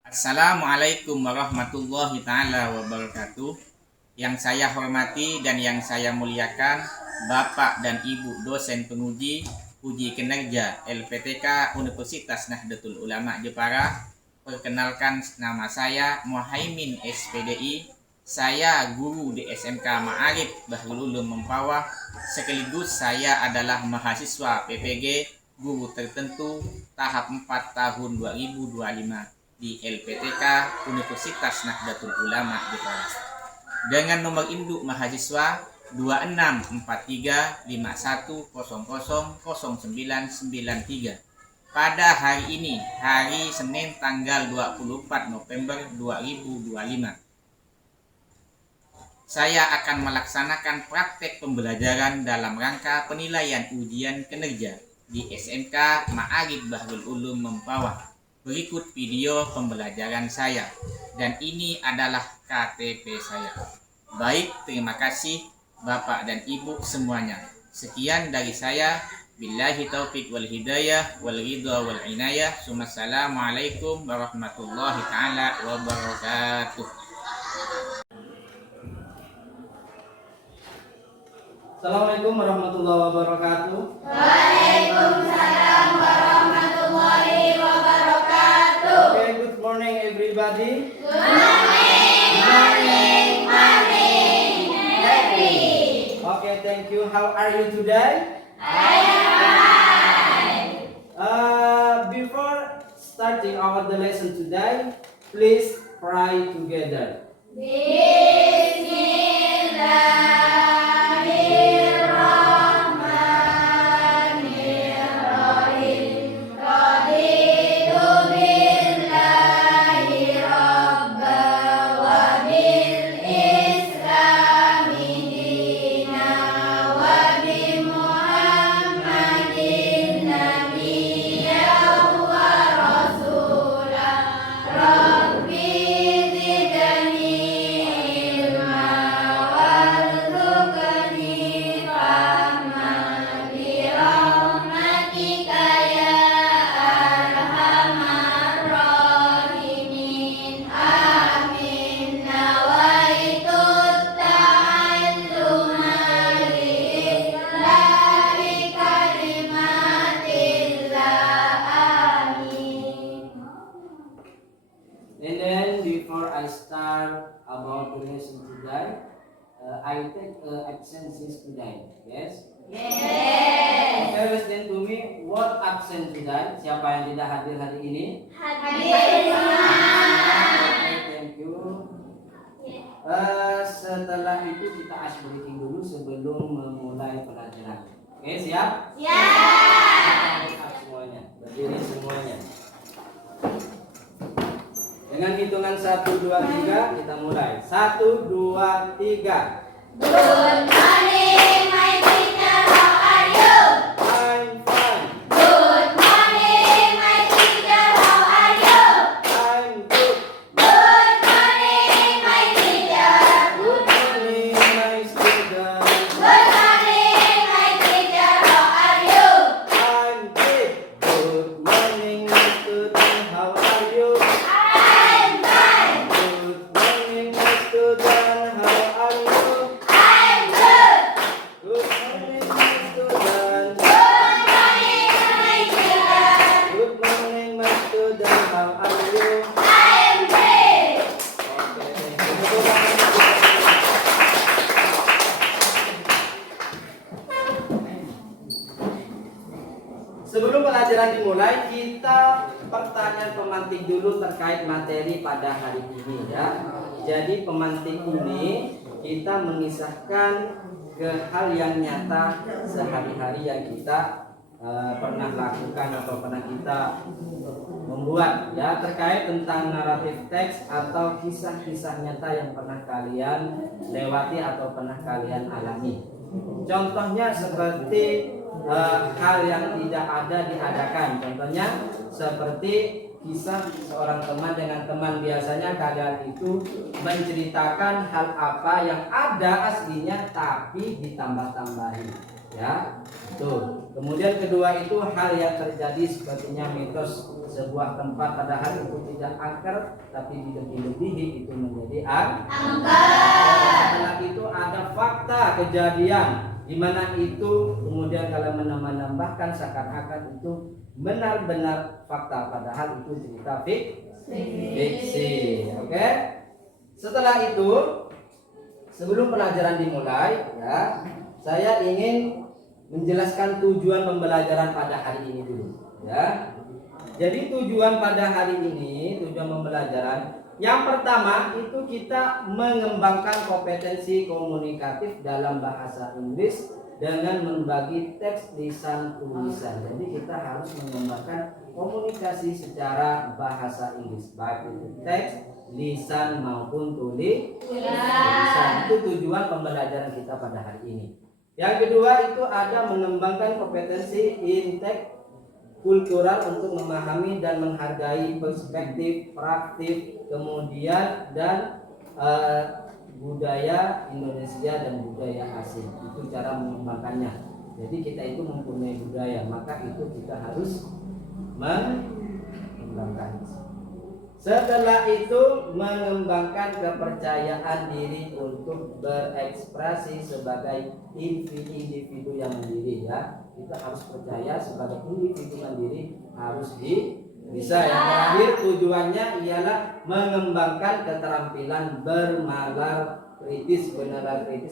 Assalamualaikum warahmatullahi taala wabarakatuh. Yang saya hormati dan yang saya muliakan Bapak dan Ibu dosen penguji uji kinerja LPTK Universitas Nahdlatul Ulama Jepara. Perkenalkan, nama saya Muhaimin SPDI. Saya guru di SMK Ma'arif Bahrul Ulum Mempawah. Sekaligus saya adalah mahasiswa PPG guru tertentu tahap 4 tahun 2025 di LPTK Universitas Nahdlatul Ulama Jepara dengan nomor induk mahasiswa 264351000993. Pada hari ini, hari Senin tanggal 24 November 2025, saya akan melaksanakan praktek pembelajaran dalam rangka penilaian ujian kinerja di SMK Ma'arif Bahrul Ulum Mempawah. Berikut video pembelajaran saya, dan ini adalah KTP saya. Baik, terima kasih Bapak dan Ibu semuanya. Sekian dari saya. Billahi taufiq wal hidayah wal ridha wal inayah. Assalamualaikum warahmatullahi taala wabarakatuh. Assalamualaikum warahmatullahi wabarakatuh. Waalaikumsalam warahmatullahi wabarakatuh. Okay, good morning everybody. Good morning, happy. Okay, thank you. How are you today? I am fine. Before starting our lesson today, please pray together. Bismillahirrahmanirrahim. Raditu billahi rabba wa bil islami dina wa bi Muhammadin nabiyyan wa rasulah. Rabbi zidni ilma warzuqni fahma bi rahmatika ya arhamar rahimin. Amin. Nawaitu ta'alluma lillahi kalimatillah. Amin. And then before I start about the lesson today, I take absences today. Yes? Yes. Okay, listen to me. What absent today? Siapa yang tidak hadir hari ini? Hadir semua. Okay, thank you. Setelah itu kita ice breaking dulu sebelum memulai pelajaran. Oke, siap? Ya. Siap semuanya. Berdiri semuanya. Dengan hitungan 1, 2, 3 kita mulai. 1, 2, 3. Good morning, my teacher. How are you? I'm fine. Good morning, my teacher. How are you? I'm good. Good morning, my teacher. Good morning, my student. Good morning, my teacher. How are you? I'm great. Good morning, my student. How are you? I'm fine. Good morning, my student. How are you? I'm good. Good morning, my student. Good morning, my teacher. Good morning, my student. How are you? I'm great. Oke, tepuk tangan. Sebelum pelajaran dimulai, kita pertanyaan pemantik dulu terkait materi pada hari ini ya. Jadi pemantik ini kita mengisahkan ke hal yang nyata sehari-hari yang kita pernah lakukan atau pernah kita membuat ya, terkait tentang naratif teks atau kisah-kisah nyata yang pernah kalian lewati atau pernah kalian alami. Contohnya seperti hal yang tidak ada diadakan. Contohnya seperti kisah seorang teman dengan teman. Biasanya kalian itu menceritakan hal apa yang ada aslinya tapi ditambah-tambahin ya. Tuh. Kemudian kedua itu hal yang terjadi sepertinya mitos sebuah tempat padahal itu tidak angker tapi dilebih-lebihi itu menjadi angker. Setelah itu ada fakta kejadian di mana itu kemudian kalau menambahkan seakan-akan itu benar-benar fakta padahal itu cerita fiksi. Oke? Setelah itu sebelum pelajaran dimulai ya, saya ingin menjelaskan tujuan pembelajaran pada hari ini dulu ya. Jadi tujuan pada hari ini, tujuan pembelajaran yang pertama itu kita mengembangkan kompetensi komunikatif dalam bahasa Inggris dengan membagi teks lisan tulisan. Jadi kita harus mengembangkan komunikasi secara bahasa Inggris baik itu teks, lisan maupun tulisan. Itu tujuan pembelajaran kita pada hari ini. Yang kedua itu ada mengembangkan kompetensi interkultural untuk memahami dan menghargai perspektif, praktik, kemudian dan budaya Indonesia dan budaya asing. Itu cara mengembangkannya. Jadi kita itu mempunyai budaya, maka itu kita harus mengembangkan. Setelah itu mengembangkan kepercayaan diri untuk berekspresi sebagai individu yang mandiri ya. Kita harus percaya sebagai individu mandiri harus bisa. Yang terakhir tujuannya ialah mengembangkan keterampilan bernalar kritis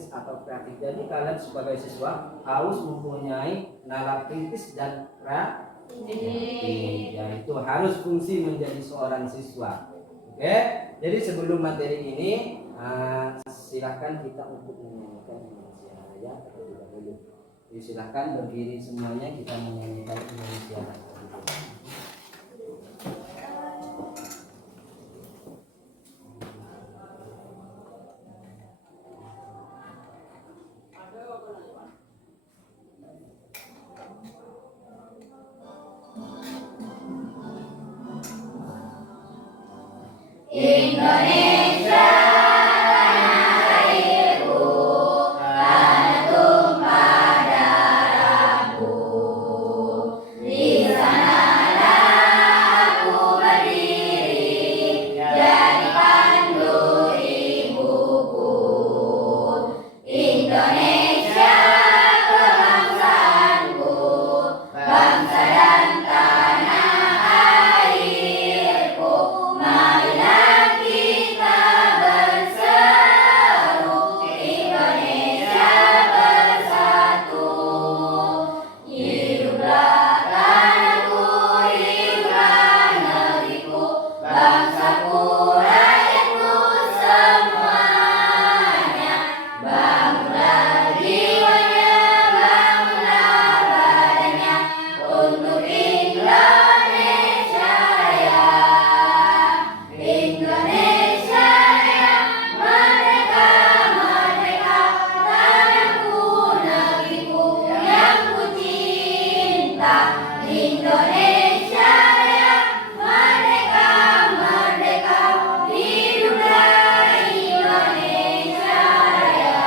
atau kreatif. Jadi kalian sebagai siswa harus mempunyai nalar kritis dan kreatif. Ya, itu harus fungsi menjadi seorang siswa. Oke, jadi sebelum materi ini silakan kita untuk menyanyikan Indonesia Raya terlebih dahulu. Jadi silakan berdiri semuanya kita menyanyikan Indonesia Raya. Indonesia tanah airku, tanah tumpah darahku. Di sanalah aku berdiri, jadi pandu ibuku. Indonesia kebangsaanku, bangsa dan tanah airku. Marilah kita berseru, Indonesia bersatu. Hiduplah tanahku, hiduplah negeriku, bangsaku, rakyatku semuanya. Bangunlah jiwanya, bangunlah badannya untuk Indonesia Raya. Indonesia Raya, merdeka, merdeka, tanahku, negeriku yang ku cinta. Indonesia Raya, merdeka, merdeka, hiduplah Indonesia Raya.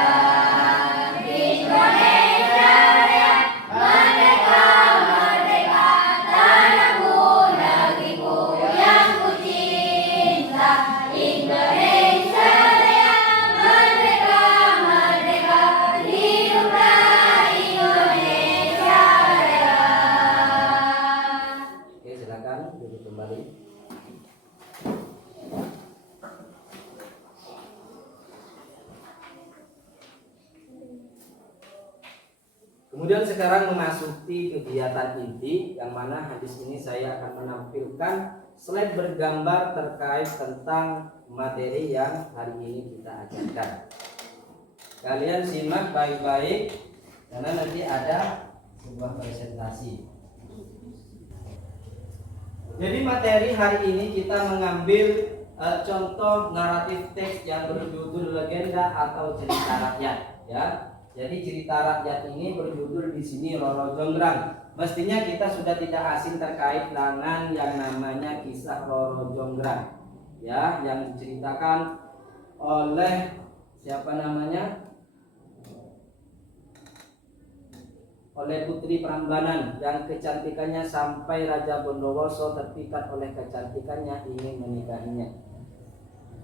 Indonesia Raya, merdeka, merdeka, tanahku, negeriku yang ku cinta. Indonesia Raya, merdeka, merdeka, hiduplah Indonesia Raya. Oke, silakan duduk kembali. Kemudian sekarang memasuki kegiatan inti yang mana hadis ini saya akan menampilkan slide bergambar terkait tentang materi yang hari ini kita ajarkan. Kalian simak baik-baik karena nanti ada sebuah presentasi. Jadi materi hari ini kita mengambil contoh naratif teks yang berjudul legenda atau cerita rakyat ya. Jadi cerita rakyat ini berjudul di sini Roro Jonggrang. Mestinya kita sudah tidak asing terkait dengan yang namanya kisah Roro Jonggrang ya, yang diceritakan oleh siapa namanya? oleh putri Prambanan yang kecantikannya sampai Raja Bondowoso terpikat oleh kecantikannya ingin menikahinya.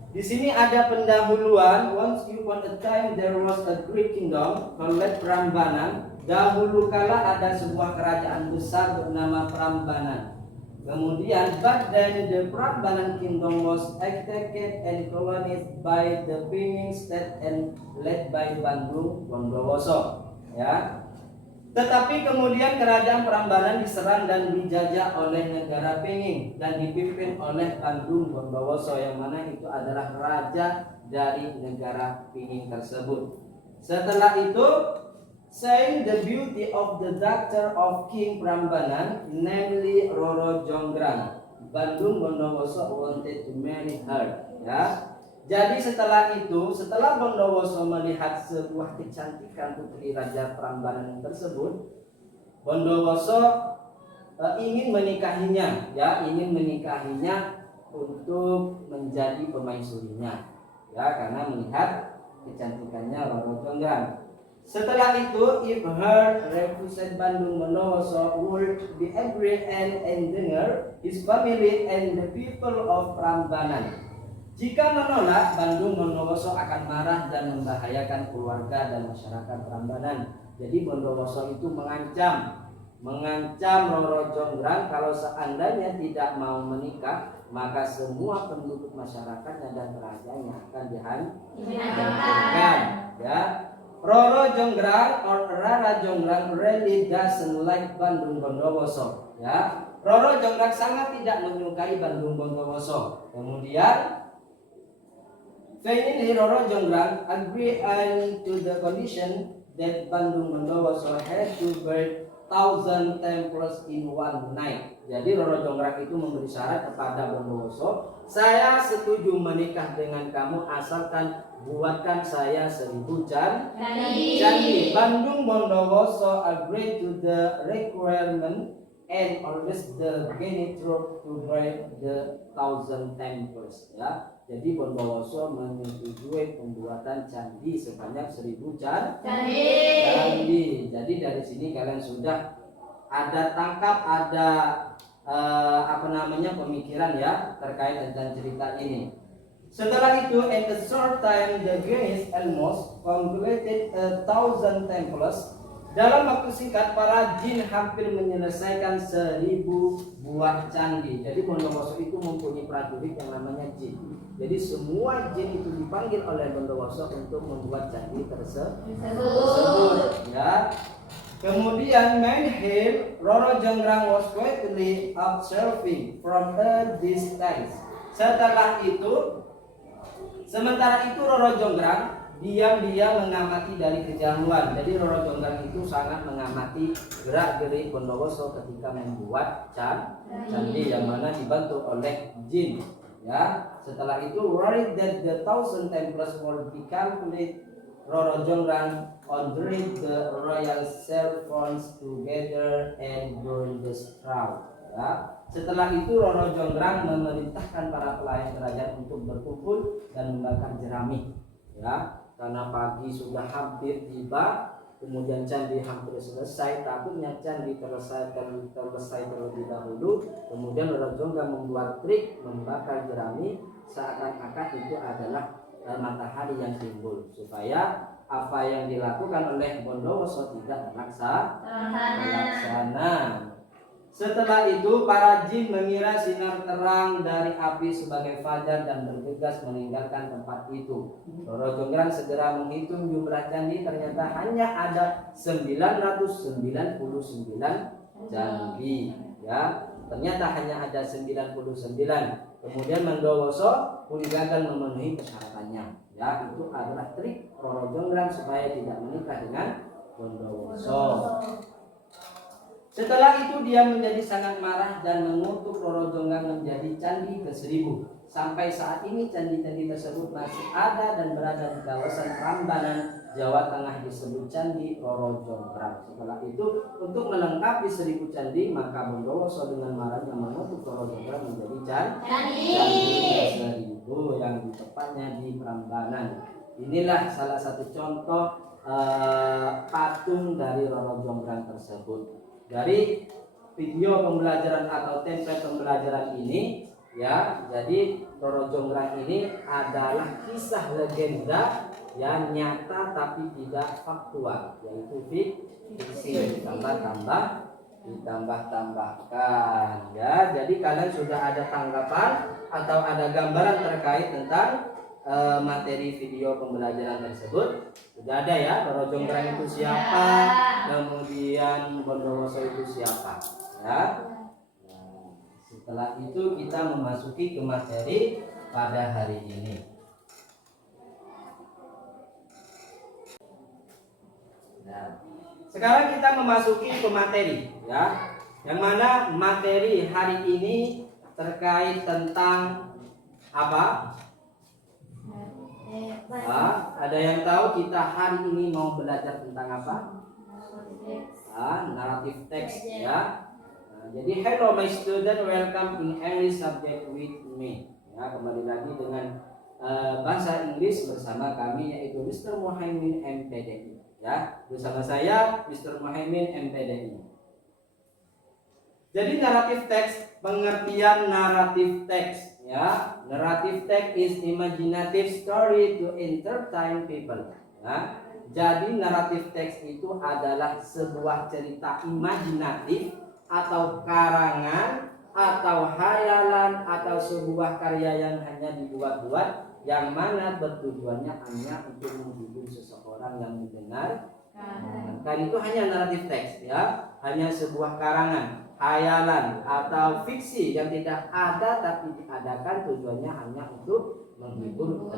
Di sini ada pendahuluan. Once upon a time there was a great kingdom called Prambanan. Dahulu kala ada sebuah kerajaan besar bernama Prambanan. Kemudian, but then the Prambanan kingdom was attacked and colonized by the Pinging state and led by Bandung Bondowoso. Ya. Tetapi kemudian kerajaan Prambanan diserang dan dijajah oleh negara Pinging dan dipimpin oleh Bandung Bondowoso yang mana itu adalah raja dari negara Pinging tersebut. Setelah itu, saying the beauty of the daughter of King Prambanan, namely Roro Jonggrang, Bandung Bondowoso wanted to marry her. Ya. Jadi setelah Bondowoso melihat sebuah kecantikan putri Raja Prambanan tersebut, Bondowoso ingin menikahinya, untuk menjadi pemaisurinya, ya, karena melihat kecantikannya Roro Jonggrang. Setelah itu, if her refused Bandung Bondowoso would be angry and endanger his family and the people of Prambanan. Jika menolak, Bandung Bondowoso akan marah dan membahayakan keluarga dan masyarakat Prambanan. Jadi Bondowoso itu mengancam Roro Jonggrang kalau seandainya tidak mau menikah, maka semua penduduk masyarakatnya dan kerajaannya akan dihancurkan. Ya. Roro Jonggrang or Rara Jonggrang really doesn't like Bandung Bondowoso. Ya. Roro Jonggrang sangat tidak menyukai Bandung Bondowoso. Kemudian finally, Roro Jonggrang agree to the condition that Bandung Bondowoso had to build 1,000 temples in one night. Jadi Roro Jonggrang itu memberi syarat kepada Bondowoso, saya setuju menikah dengan kamu asalkan buatkan saya 1.000 candi. Bandung Bondowoso agree to the requirement and always the gained troop to build the 1,000 temples. Ya. Jadi Bondowoso menyetujui pembuatan candi sebanyak 1.000 candi. Jadi dari sini kalian sudah ada pemikiran ya terkait dengan cerita ini. Setelah itu, in a short time the Guinness almost completed 1,000 temples. Dalam waktu singkat para jin hampir menyelesaikan 1.000 buah candi. Jadi Bondowoso itu mempunyai prajurit yang namanya jin. Jadi semua jin itu dipanggil oleh Bondowoso untuk membuat candi tersebut. Ya. Kemudian meanwhile Roro Jonggrang was quietly observing from a distance. Sementara itu Roro Jonggrang diam-diam mengamati dari kejauhan. Jadi Roro Jonggrang itu sangat mengamati gerak-gerik Bondowoso ketika membuat candi yang mana dibantu oleh jin. Ya, setelah itu worried that the 1,000 temples will become complete, Roro Jonggrang ordered the royal servants together and burn the straw. Ya. Setelah itu Roro Jonggrang memerintahkan para pelayan kerajaan untuk berkumpul dan membakar jerami. Ya, karena pagi sudah hampir tiba, kemudian candi hampir selesai, takutnya candi selesai terlebih dahulu. Kemudian Roro Jonggrang membuat trik membakar jerami seakan-akan itu adalah matahari yang timbul, supaya apa yang dilakukan oleh Bondowoso tidak terlaksana. Setelah itu para jin mengira sinar terang dari api sebagai fajar dan bergegas meninggalkan tempat itu. Roro Jonggrang segera menghitung jumlah candi, ternyata hanya ada 999 candi. Ya, ternyata hanya ada 99. Kemudian Bondowoso pun gagal memenuhi persyaratannya. Ya, itu adalah trik Roro Jonggrang supaya tidak menikah dengan Bondowoso. Setelah itu dia menjadi sangat marah dan mengutuk Roro Jonggrang menjadi candi ke-1.000. Sampai saat ini candi-candi tersebut masih ada dan berada di kawasan Prambanan, Jawa Tengah disebut Candi Roro Jonggrang. Setelah itu untuk melengkapi 1.000 candi, maka Bondowoso dengan marahnya mengutuk Roro Jonggrang menjadi candi ke-1.000 yang tepatnya di Prambanan. Inilah salah satu contoh patung dari Roro Jonggrang tersebut. Dari video pembelajaran atau template pembelajaran ini ya, jadi Roro Jonggrang ini adalah kisah legenda yang nyata tapi tidak faktual, yaitu fiksi ditambahkan ya. Jadi kalian sudah ada tanggapan atau ada gambaran terkait tentang materi video pembelajaran tersebut? Sudah ada ya, Roro Jonggrang itu siapa, kemudian Bondowoso itu siapa ya. Nah, setelah itu kita memasuki ke materi pada hari ini. Nah, sekarang kita memasuki ke materi ya, yang mana materi hari ini terkait tentang apa? Ada yang tahu kita hari ini mau belajar tentang apa? Narrative text ya. Jadi hello my student, welcome in English subject with me ya. Kembali lagi dengan bahasa Inggris bersama kami, yaitu Mr. Muhaimin MPDI ya. Bersama saya Mr. Muhaimin MPDI. Jadi narrative text, pengertian narrative text ya. Narrative text is imaginative story to entertain people ya. Jadi narrative text itu adalah sebuah cerita imajinatif atau karangan atau hayalan atau sebuah karya yang hanya dibuat-buat, yang mana bertujuannya hanya untuk menghibur seseorang yang mendengar. Kan itu hanya narrative text ya, hanya sebuah karangan, hayalan atau fiksi yang tidak ada tapi diadakan, tujuannya hanya untuk menghibur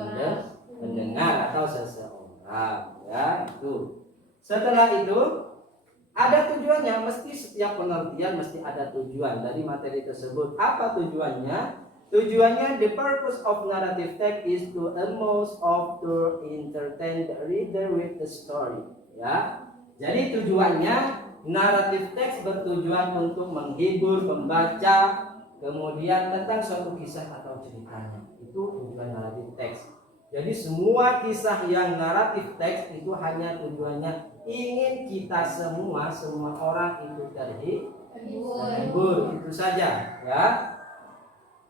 pendengar atau seseorang ya. Itu setelah itu ada tujuannya, mesti setiap pengertian mesti ada tujuan dari materi tersebut. Apa tujuannya? Tujuannya, the purpose of narrative text is to amuse of to entertain the reader with the story ya. Jadi tujuannya narrative text bertujuan untuk menghibur pembaca kemudian tentang suatu kisah atau ceritanya. Itu tujuan narrative text. Jadi semua kisah yang narrative text itu hanya tujuannya ingin kita semua orang itu terhibur, itu saja ya.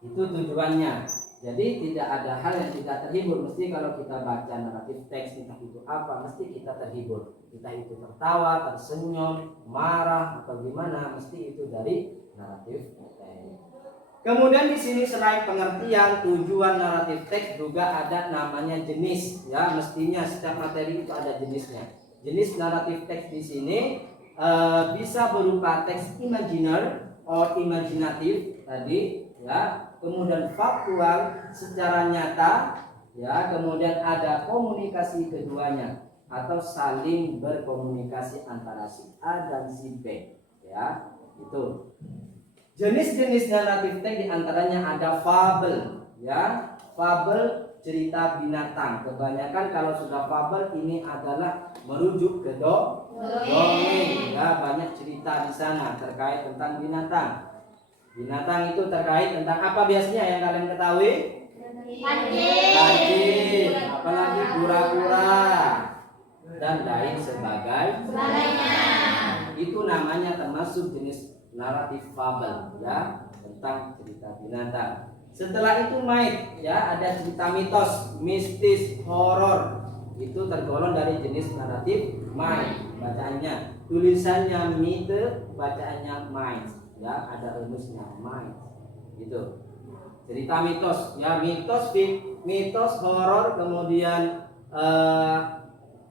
Itu tujuannya. Jadi tidak ada hal yang tidak terhibur. Mesti kalau kita baca naratif teks, entah itu apa, mesti kita terhibur. Kita itu tertawa, tersenyum, marah atau gimana, mesti itu dari naratif teks. Kemudian di sini selain pengertian tujuan naratif teks juga ada namanya jenis ya. Mestinya setiap materi itu ada jenisnya. Jenis naratif teks di sini bisa berupa teks imaginer or imajinatif tadi ya. Kemudian faktual secara nyata ya, kemudian ada komunikasi keduanya atau saling berkomunikasi antara si A dan si B ya. Itu jenis-jenis naratif teks diantaranya ada fabel ya, fabel cerita binatang. Kebanyakan kalau sudah fabel ini adalah merujuk ke dongeng ya, banyak cerita di sana terkait tentang binatang. Binatang itu terkait tentang apa biasanya yang kalian ketahui? Anjing, apalagi kura-kura dan lain sebagainya. Itu namanya termasuk jenis naratif fabel ya, tentang cerita binatang. Setelah itu myth ya, ada cerita mitos, mistis, horor. Itu tergolong dari jenis naratif myth. Bacaannya, tulisannya mite, bacaannya myth. Ya, ada rumusnya myth gitu. Cerita mitos ya, mitos horor, kemudian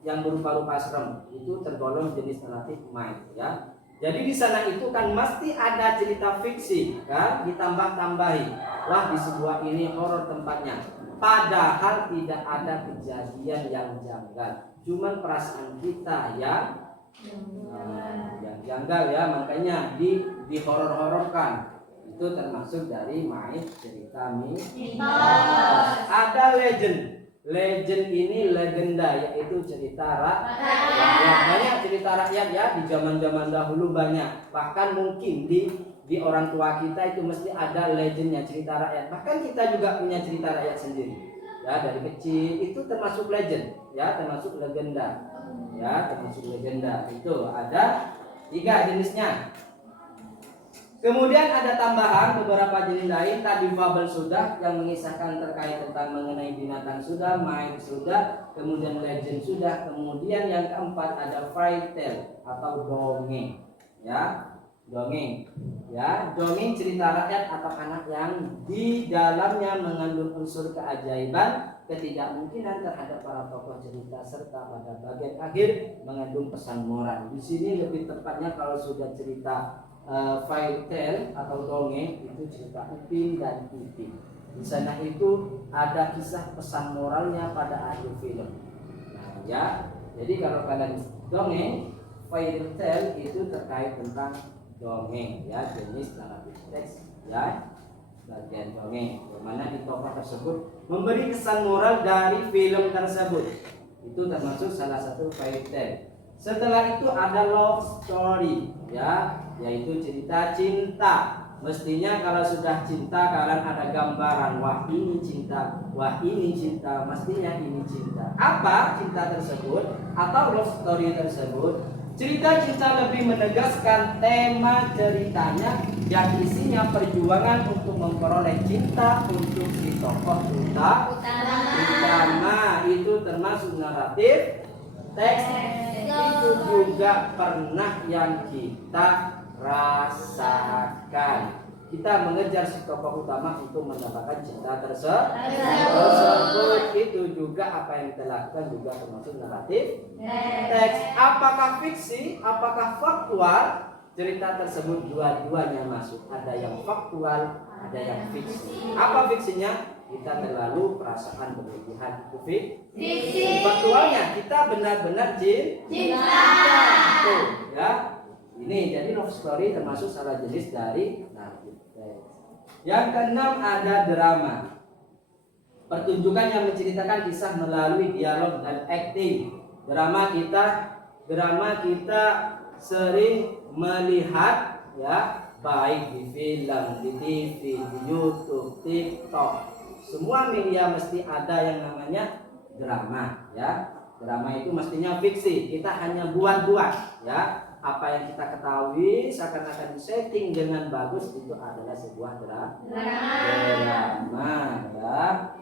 yang berupa-rupa serem, itu tergolong jenis naratif myth ya. Jadi di sana itu kan mesti ada cerita fiksi kan, ditambah-tambahi. Wah, di sebuah ini horor tempatnya, padahal tidak ada kejadian yang janggal, cuman perasaan kita yang janggal ya, makanya dihoror-hororkan. Itu termasuk dari myth, cerita mitos. Ada legend ini legenda, yaitu cerita rakyat. Banyak cerita rakyat ya di zaman-zaman dahulu banyak. Bahkan mungkin di orang tua kita itu mesti ada legendnya, cerita rakyat. Bahkan kita juga punya cerita rakyat sendiri ya, dari kecil. Itu termasuk legend ya, termasuk legenda. ya, termasuk legenda. Itu ada 3 jenisnya. Kemudian ada tambahan beberapa jenis lain. Tadi fabel sudah, yang mengisahkan terkait tentang mengenai binatang sudah, myth sudah, kemudian legend sudah, kemudian yang keempat ada fairy tale atau dongeng, ya, dongeng, ya, dongeng cerita rakyat atau anak yang di dalamnya mengandung unsur keajaiban, ketidakmungkinan terhadap para tokoh cerita, serta pada bagian akhir mengandung pesan moral. Di sini lebih tepatnya kalau sudah cerita fairy tale atau dongeng itu cerita Upin dan Ipin. Di sana itu ada kisah pesan moralnya pada akhir film. Nah, ya, jadi kalau kalian dongeng fairy tale itu terkait tentang dongeng, ya, jenis naratif teks, ya, bagian dongeng, dimana di tokoh tersebut memberi kesan moral dari film tersebut. Itu termasuk salah satu fairy tale. Setelah itu ada love story, ya, yaitu cerita cinta. Mestinya kalau sudah cinta kalian ada gambaran, wah ini cinta, wah ini cinta, mestinya ini cinta. Apa cinta tersebut atau love story tersebut? Cerita cinta lebih menegaskan tema ceritanya yang isinya perjuangan untuk memperoleh cinta untuk si tokoh utama. Itu termasuk naratif teks. Itu juga pernah yang kita rasakan. Kita mengejar si tokoh utama untuk mendapatkan cinta tersebut. Itu juga apa yang kita lakukan juga termasuk naratif teks. Apakah fiksi, apakah faktual? Cerita tersebut dua-duanya masuk. Ada yang faktual, ada yang fiksi. Apa fiksinya? Kita terlalu perasaan berlebihan, itu fiksi. Faktualnya kita benar-benar cinta. Tuh, ya. Ini jadi love story termasuk salah jenis dari naratif teks. Yang keenam ada drama. Pertunjukan yang menceritakan kisah melalui dialog dan acting. Drama kita sering melihat, ya, baik di film, di TV, di YouTube, TikTok. Semua media mesti ada yang namanya drama, ya. Drama itu mestinya fiksi. Kita hanya buat-buat, ya. Apa yang kita ketahui seakan-akan setting dengan bagus itu adalah sebuah drama, ya.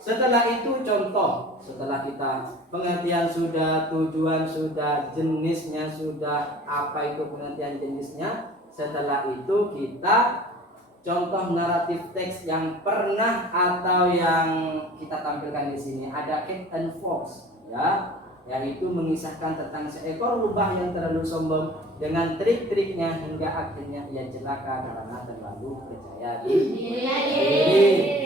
Setelah itu contoh, setelah kita pengertian sudah, tujuan sudah, jenisnya sudah, apa itu pengertian jenisnya. Setelah itu kita contoh naratif teks yang pernah atau yang kita tampilkan di sini ada Cat and Fox, ya, yaitu mengisahkan tentang seekor rubah yang terlalu sombong dengan trik-triknya hingga akhirnya ia celaka karena terlalu percaya diri.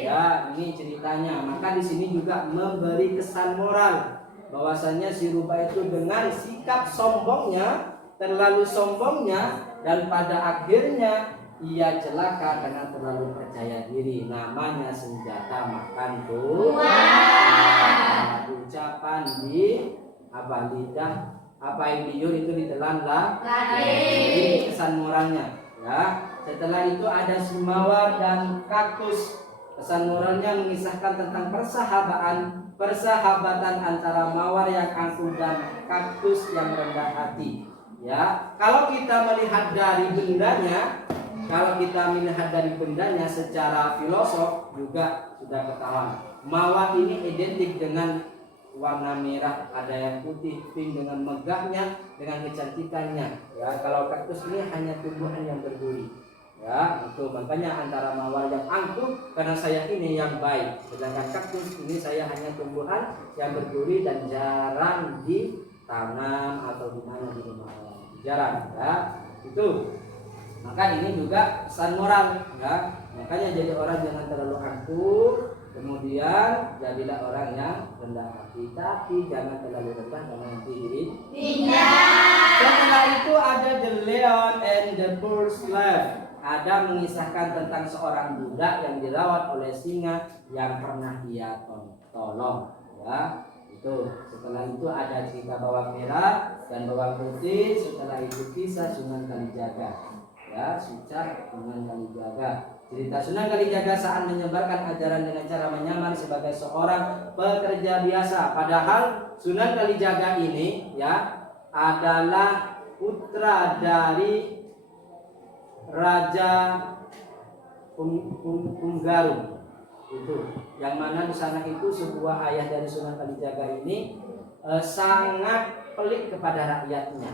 Ya, ini ceritanya. Maka di sini juga memberi kesan moral bahwasanya si rubah itu dengan sikap sombongnya, terlalu sombongnya, dan pada akhirnya ia celaka karena terlalu percaya diri. Namanya senjata makan tuh. Ucapan di lidah, apa yang liur itu ditelan lah. Ini kesan moralnya, ya. Setelah itu ada si mawar dan kaktus. Kesan moralnya mengisahkan tentang persahabatan antara mawar yang angkuh dan kaktus yang rendah hati. Ya, kalau kita melihat dari bendanya, secara filosof juga sudah ketahuan. Mawar ini identik dengan warna merah, ada yang putih, pink dengan megahnya, dengan kecantikannya. Ya, kalau kaktus ini hanya tumbuhan yang berduri. Ya, itu makanya antara mawar yang angkuh karena saya ini yang baik, sedangkan kaktus ini saya hanya tumbuhan yang berduri dan jarang ditanam atau dimana di rumah orang. Jarang, ya. Itu. Maka ini juga pesan moral, ya. Makanya jadi orang jangan terlalu angkuh. Kemudian jadilah orang yang rendah hati, tapi jangan terlalu rendah karena nanti diri. Setelah itu ada The Lion and the Poor's Slave. Ada mengisahkan tentang seorang budak yang dirawat oleh singa yang pernah ia tolong. Ya, itu. Setelah itu ada cerita bawang merah dan bawang putih. Setelah itu kisah Sunan Kalijaga. Ya, Sunan Kalijaga. Cerita Sunan Kalijaga saat menyebarkan ajaran dengan cara menyamar sebagai seorang pekerja biasa, padahal Sunan Kalijaga ini ya adalah putra dari Raja Punggarum. Itu yang mana di sana itu sebuah ayah dari Sunan Kalijaga ini sangat pelik kepada rakyatnya.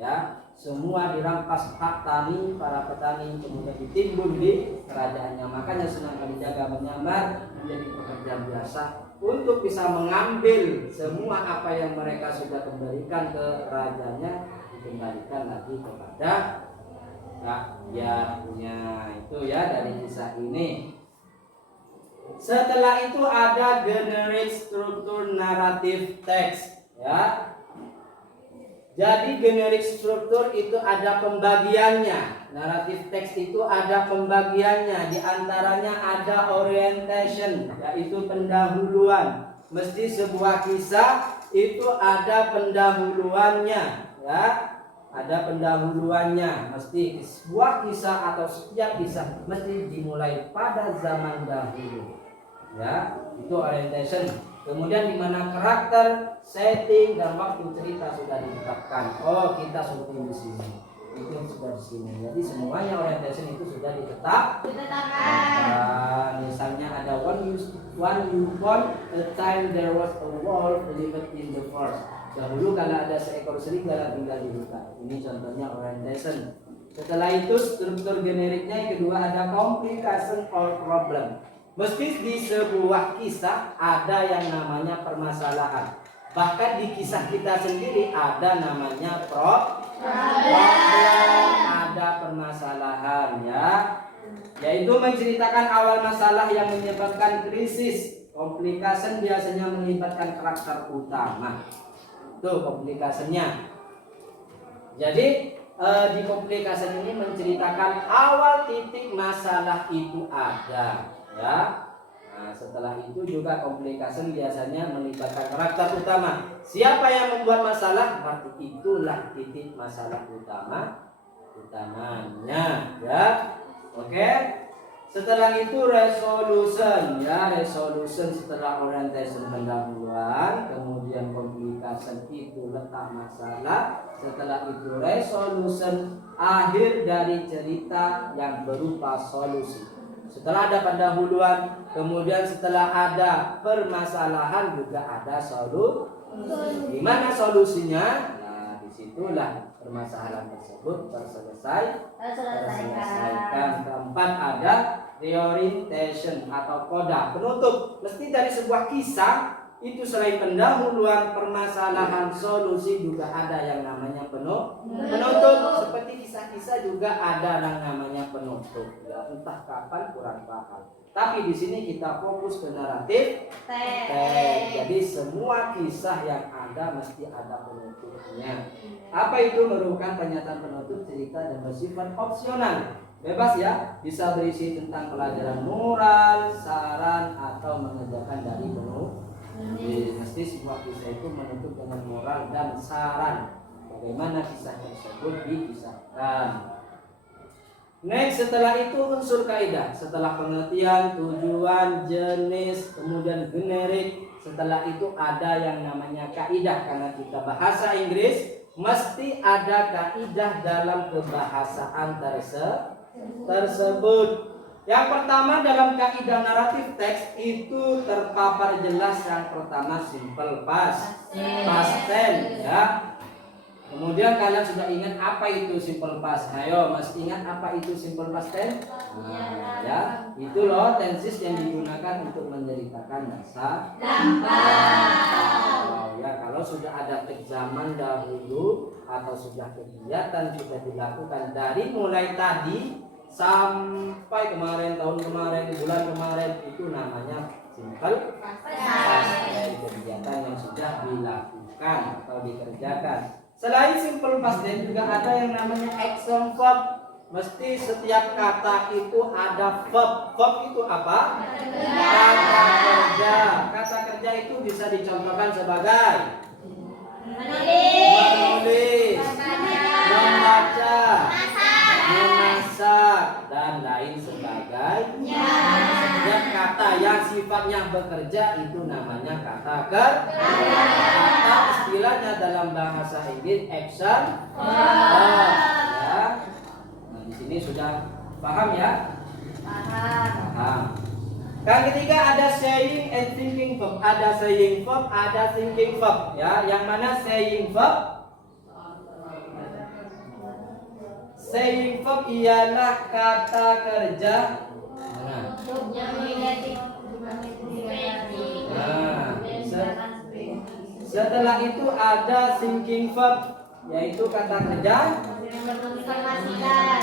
Ya, semua dirampas hak tani para petani, kemudian ditimbun di kerajaannya. Makanya Sunan Kalijaga menyamar menjadi pekerja biasa untuk bisa mengambil semua apa yang mereka sudah kembalikan ke rajanya, dikembalikan lagi kepada rakyatnya. Itu ya dari kisah ini. Setelah itu ada generic struktur naratif teks ya. Jadi generic struktur itu ada pembagiannya. Naratif teks itu ada pembagiannya. Di antaranya ada orientation, yaitu pendahuluan. Mesti sebuah kisah itu ada pendahuluannya, ya. Ada pendahuluannya. Mesti sebuah kisah atau setiap kisah mesti dimulai pada zaman dahulu. Ya, itu orientation. Kemudian di mana karakter, setting dan waktu cerita sudah ditetapkan. Oh, kita syuting di sini. Itu sudah di sini. Jadi semuanya orientation itu sudah ditetapkan. Misalnya ada one unicorn, a time there was a wolf lived in the forest. Dahulu kalau ada seekor serigala tinggal di hutan. Ini contohnya orientation. Setelah itu struktur generiknya yang kedua ada complication or problem. Mesti di sebuah kisah ada yang namanya permasalahan. Bahkan di kisah kita sendiri ada namanya problem, ada permasalahan ya. Yaitu menceritakan awal masalah yang menyebabkan krisis. Complication biasanya melibatkan karakter utama. Itu komplikasinya. Jadi di komplikasi ini menceritakan awal titik masalah itu ada. Ya. Nah, setelah itu juga komplikasi biasanya melibatkan karakter utama. Siapa yang membuat masalah, berarti itulah titik masalah utamanya, ya. Oke. Setelah itu resolution, ya. Resolution setelah orientation pendahuluan, kemudian komplikasi itu letak masalah. Setelah itu resolution, akhir dari cerita yang berupa solusi. Setelah ada pendahuluan, kemudian setelah ada permasalahan juga ada solusi. Di mana solusinya? Nah, disitulah permasalahan tersebut terselesaikan. Keempat ada reorientation atau koda penutup. Mesti dari sebuah kisah itu selain pendahuluan, permasalahan, solusi juga ada yang namanya penutup. Seperti kisah-kisah juga ada yang namanya penutup. Ya, entah kapan kurang paham. Tapi di sini kita fokus ke naratif teks. Jadi semua kisah yang ada mesti ada penutupnya. Apa itu merupakan pernyataan penutup cerita dan bersifat opsional. Bebas ya, bisa berisi tentang pelajaran moral, saran atau mengerjakan dari penutup. Jadi mesti sebuah kisah itu menutup dengan moral dan saran bagaimana kisah tersebut dikisahkan. Next, setelah itu unsur kaidah. Setelah pengertian, tujuan, jenis, kemudian generik. Setelah itu ada yang namanya kaidah. Karena kita bahasa Inggris, mesti ada kaidah dalam kebahasaan tersebut. Yang pertama dalam kaidah naratif teks itu terpapar jelas. Yang pertama simple past tense ya. Kemudian kalian sudah ingat apa itu simple past? Ayo, masih ingat apa itu simple past tense? Nah, ya, itu loh tenses yang digunakan untuk menceritakan masa lampau. Ya, kalau sudah ada zaman dahulu atau sudah kegiatan sudah dilakukan dari mulai tadi sampai kemarin, tahun kemarin, bulan kemarin, itu namanya simple past tense, kegiatan yang sudah dilakukan atau dikerjakan. Selain simple past tense juga ada yang namanya action verb. Mesti setiap kata itu ada verb. Verb itu apa? Kata kerja. Kata kerja itu bisa dicontohkan sebagai menulis, membaca, memasak, dan lain sebagainya. Setiap kata yang sifat sifatnya bekerja itu namanya kata kerja. Kata istilahnya dalam bahasa Inggris action verb. Ya. Nah, di sini sudah paham ya? Paham. Yang ketiga ada saying and thinking verb. Ada saying verb, ada thinking verb. Ya, yang mana saying verb? Saying verb ialah kata kerja. Setelah itu ada thinking verb, yaitu kata kerja menginformasikan.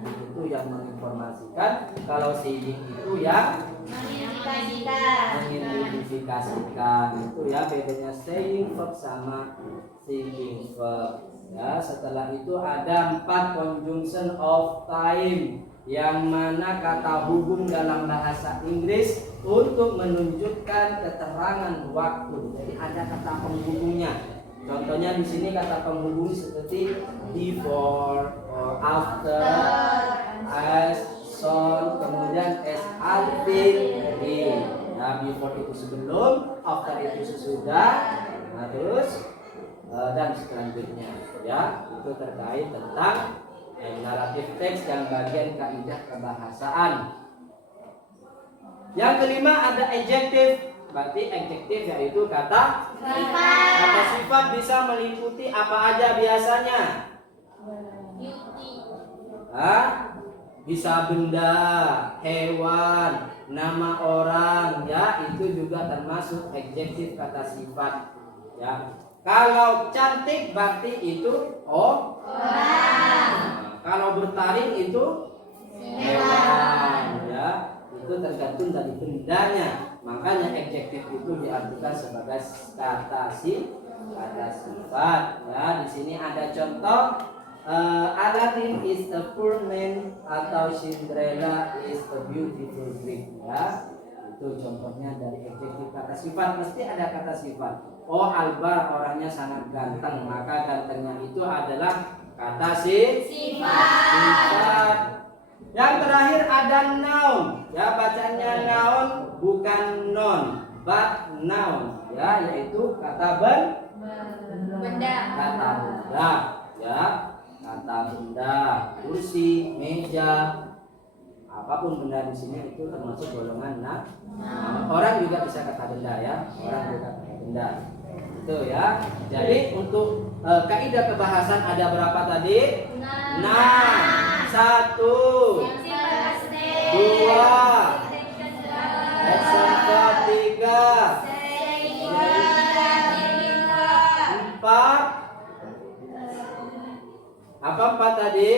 Itu yang menginformasikan. Kalau saying itu yang mengidentifikasikan. Itu ya bedanya saying verb sama thinking verb. Ya, setelah itu ada 4 conjunction of time, yang mana kata hubung dalam bahasa Inggris untuk menunjukkan keterangan waktu. Jadi ada kata penghubungnya. Contohnya di sini kata penghubung seperti before or after, as, soon, kemudian as, until, in. Nah, before itu sebelum, after itu sesudah, nah terus dan selanjutnya. Ya, itu terkait tentang naratif teks yang bagian kaidah kebahasaan. Yang kelima ada adjective. Berarti adjective yaitu kata sifat. Kata sifat bisa meliputi apa aja biasanya? Bisa benda, hewan, nama orang, ya itu juga termasuk adjektif kata sifat. Ya. Kalau cantik berarti itu orang. Kalau bertaring itu hewan, ya. Itu tergantung dari bendanya. Makanya adjektif itu diartikan sebagai kata sifat. Ya, di sini ada contoh. Aladdin is a poor man atau Cinderella is a beautiful dream. Ya, itu contohnya dari adjektif kata sifat. Mesti ada kata sifat. Oh, Albar orangnya sangat ganteng, maka gantengnya itu adalah kata sifat. Yang terakhir ada noun. Ya, bacanya noun bukan non, but noun. Ya, yaitu kata benda. Kata benda. Ya, kata benda, kursi, meja, apapun benda di sini itu termasuk golongan noun. Orang juga bisa kata benda ya. Orang juga kata benda. Itu ya. Jadi untuk kaidah kebahasan ada berapa tadi? 6. 1, 2, action verb 3, 4. Apa 4 tadi?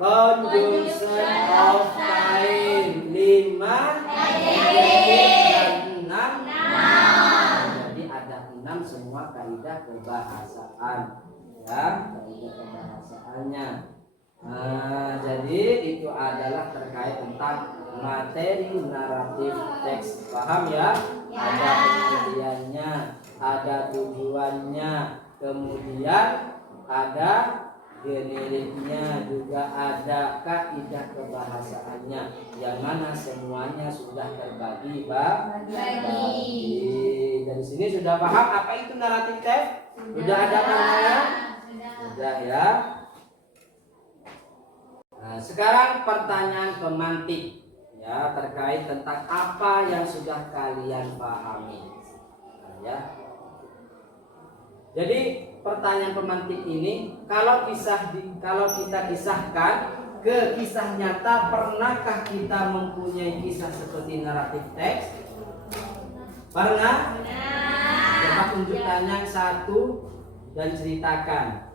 Conjunction of time 5, dan 6. Jadi ada 6 semua kaidah kebahasaan. Ya, kaidah kebahasaannya. Nah, jadi itu adalah terkait tentang materi naratif teks. Paham ya? Ada pengertiannya, ada tujuannya, kemudian ada generiknya, juga ada kaidah kebahasaannya, yang mana semuanya sudah terbagi dari sini sudah paham apa itu naratif teks? Sudah ada namanya? Sudah ya. Nah, sekarang pertanyaan pemantik ya, terkait tentang apa yang sudah kalian pahami. Nah, ya. Jadi pertanyaan pemantik ini kalau kita kisahkan ke kisah nyata, pernahkah kita mempunyai kisah seperti naratif teks? Pernah? Coba tunjukkan yang satu dan ceritakan.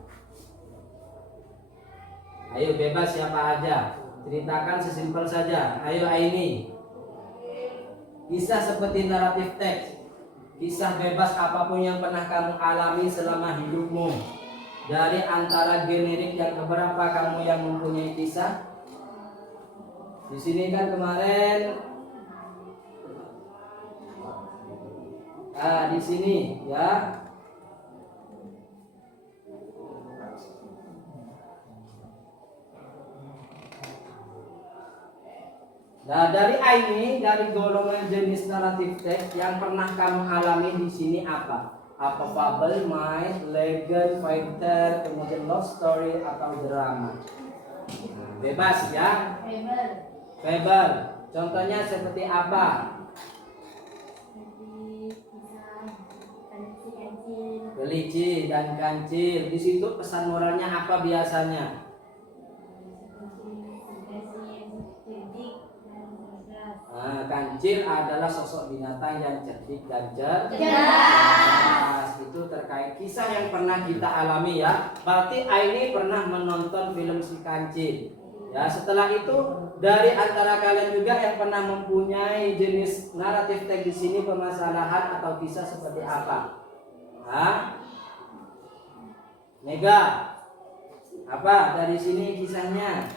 Ayo bebas siapa aja, ceritakan sesimpel saja. Ayo Aini. Kisah seperti naratif teks. Kisah bebas apapun yang pernah kamu alami selama hidupmu. Dari antara generik yang keberapa kamu yang mempunyai kisah? Di sini kan kemarin di sini ya. Nah, dari ini, dari golongan jenis naratif teks yang pernah kamu alami di sini apa? Apa fable, myth, legend, fairy tale, kemudian love story atau drama? Nah, bebas ya. Fable. Fable. Contohnya seperti apa? Seperti kisah kancil-kancil. Kelinci dan kancil. Di situ pesan moralnya apa biasanya? Kancil adalah sosok binatang yang cerdik dan cerdas. Itu terkait kisah yang pernah kita alami ya. Berarti Aini pernah menonton film si kancil. Ya, setelah itu dari antara kalian juga yang pernah mempunyai jenis naratif teks di sini permasalahan atau kisah seperti apa? Hah? Mega. Apa dari sini kisahnya?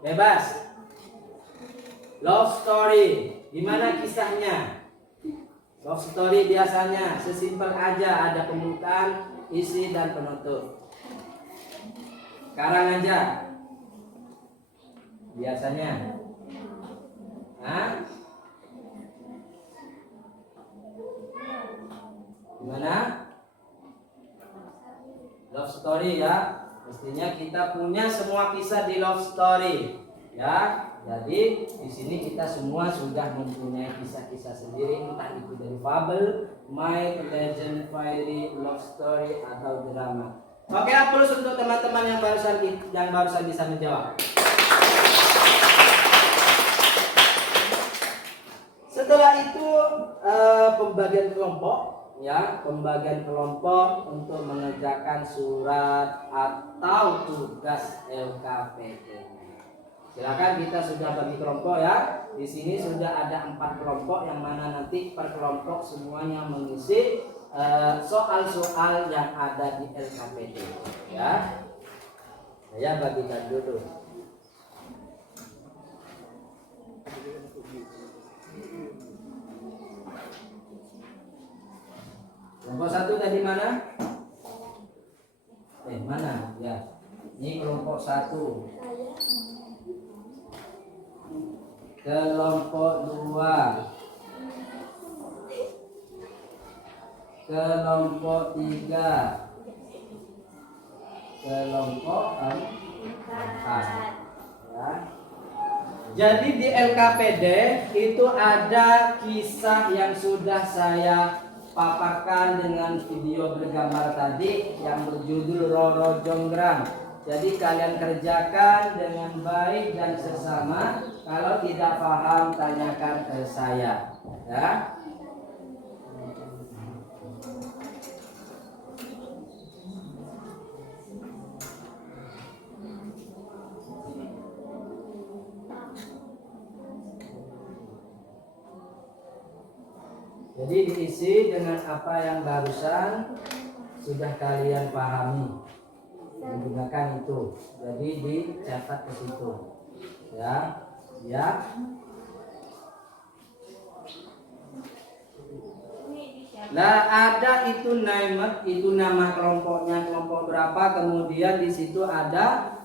Bebas. Love story, gimana kisahnya? Love story biasanya sesimpel aja, ada pembukaan, isi dan penutup. Karang aja. Biasanya. Hah? Gimana? Love story ya. Mestinya kita punya semua kisah di love story. Ya. Jadi di sini kita semua sudah mempunyai kisah-kisah sendiri, entah itu dari fable, myth, legend, fairy, love story atau drama. Oke, aplaus untuk teman-teman yang barusan bisa menjawab. Setelah itu pembagian kelompok, ya, pembagian kelompok untuk mengerjakan surat atau tugas LKPD. Silakan, kita sudah bagi kelompok ya. Di sini sudah ada 4 kelompok yang mana nanti per kelompok semuanya mengisi soal-soal yang ada di LKPD ya. Saya bagikan dulu. Kelompok 1 tadi mana? Mana? Ya. Ini kelompok 1. Kelompok 2, kelompok 3, kelompok 4 ya. Jadi di LKPD itu ada kisah yang sudah saya paparkan dengan video bergambar tadi yang berjudul Roro Jonggrang. Jadi kalian kerjakan dengan baik dan sesama. Kalau tidak paham tanyakan ke saya, ya. Jadi diisi dengan apa yang barusan sudah kalian pahami. Menggunakan itu. Jadi dicatat ke situ. Ya. Ya. Nah, ada itu nama kelompoknya, kelompok berapa, kemudian di situ ada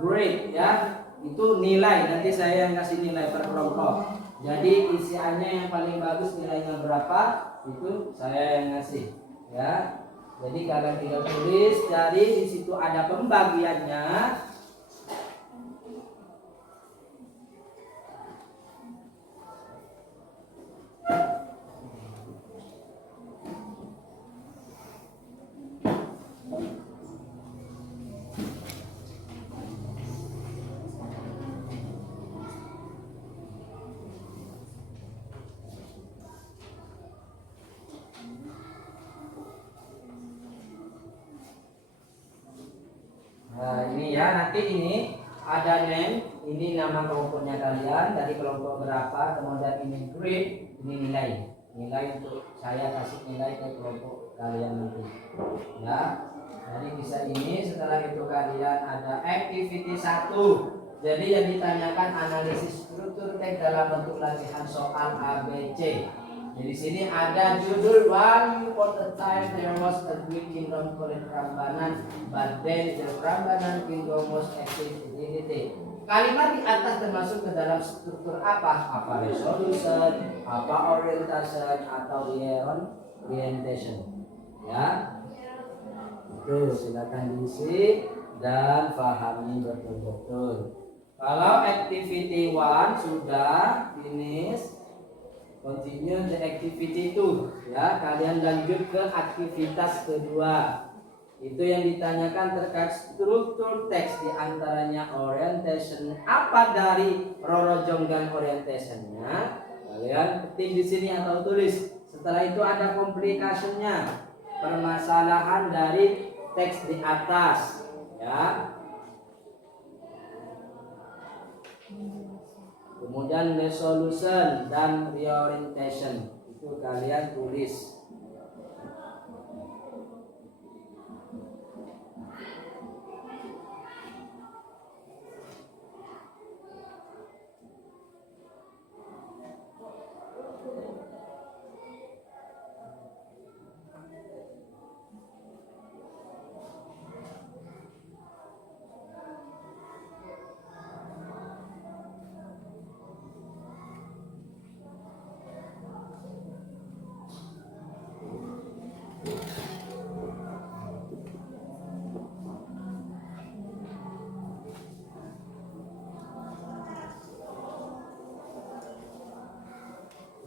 grade ya. Itu nilai, nanti saya yang kasih nilai per kelompok. Jadi isiannya yang paling bagus nilainya berapa, itu saya yang ngasih ya. Jadi kalian tinggal tulis, jadi di situ ada pembagiannya. Nah ini ya, nanti ini ada name, ini nama kelompoknya kalian, dari kelompok berapa, kemudian ini grade, ini nilai untuk saya kasih nilai ke kelompok kalian nanti ya. Jadi bisa ini, setelah itu kalian ada activity 1. Jadi yang ditanyakan analisis struktur teks dalam bentuk latihan soal ABC. Di sini ada judul One Upon a Time There Was a Great Kingdom called Prambanan, but then the Prambanan Kingdom was extinct. Kalimat di atas termasuk ke dalam struktur apa? Apa resolution, apa orientation, atau orientation. Ya, itu silakan diisi dan pahami betul-betul. Kalau activity 1 sudah finish, continue the activity 2. Ya, kalian lanjut ke aktivitas kedua. Itu yang ditanyakan terkait struktur teks, diantaranya orientation. Apa dari Roro Jonggang orientationnya? Kalian ketik di sini atau tulis. Setelah itu ada complication-nya, permasalahan dari teks di atas. Ya. Kemudian resolution dan reorientation itu kalian tulis.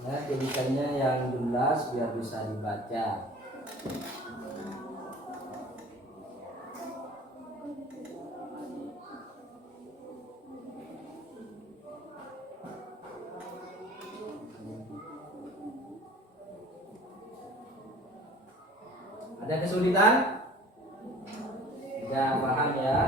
Ya, tulisannya yang jelas biar bisa dibaca. Ada kesulitan? Tidak paham ya?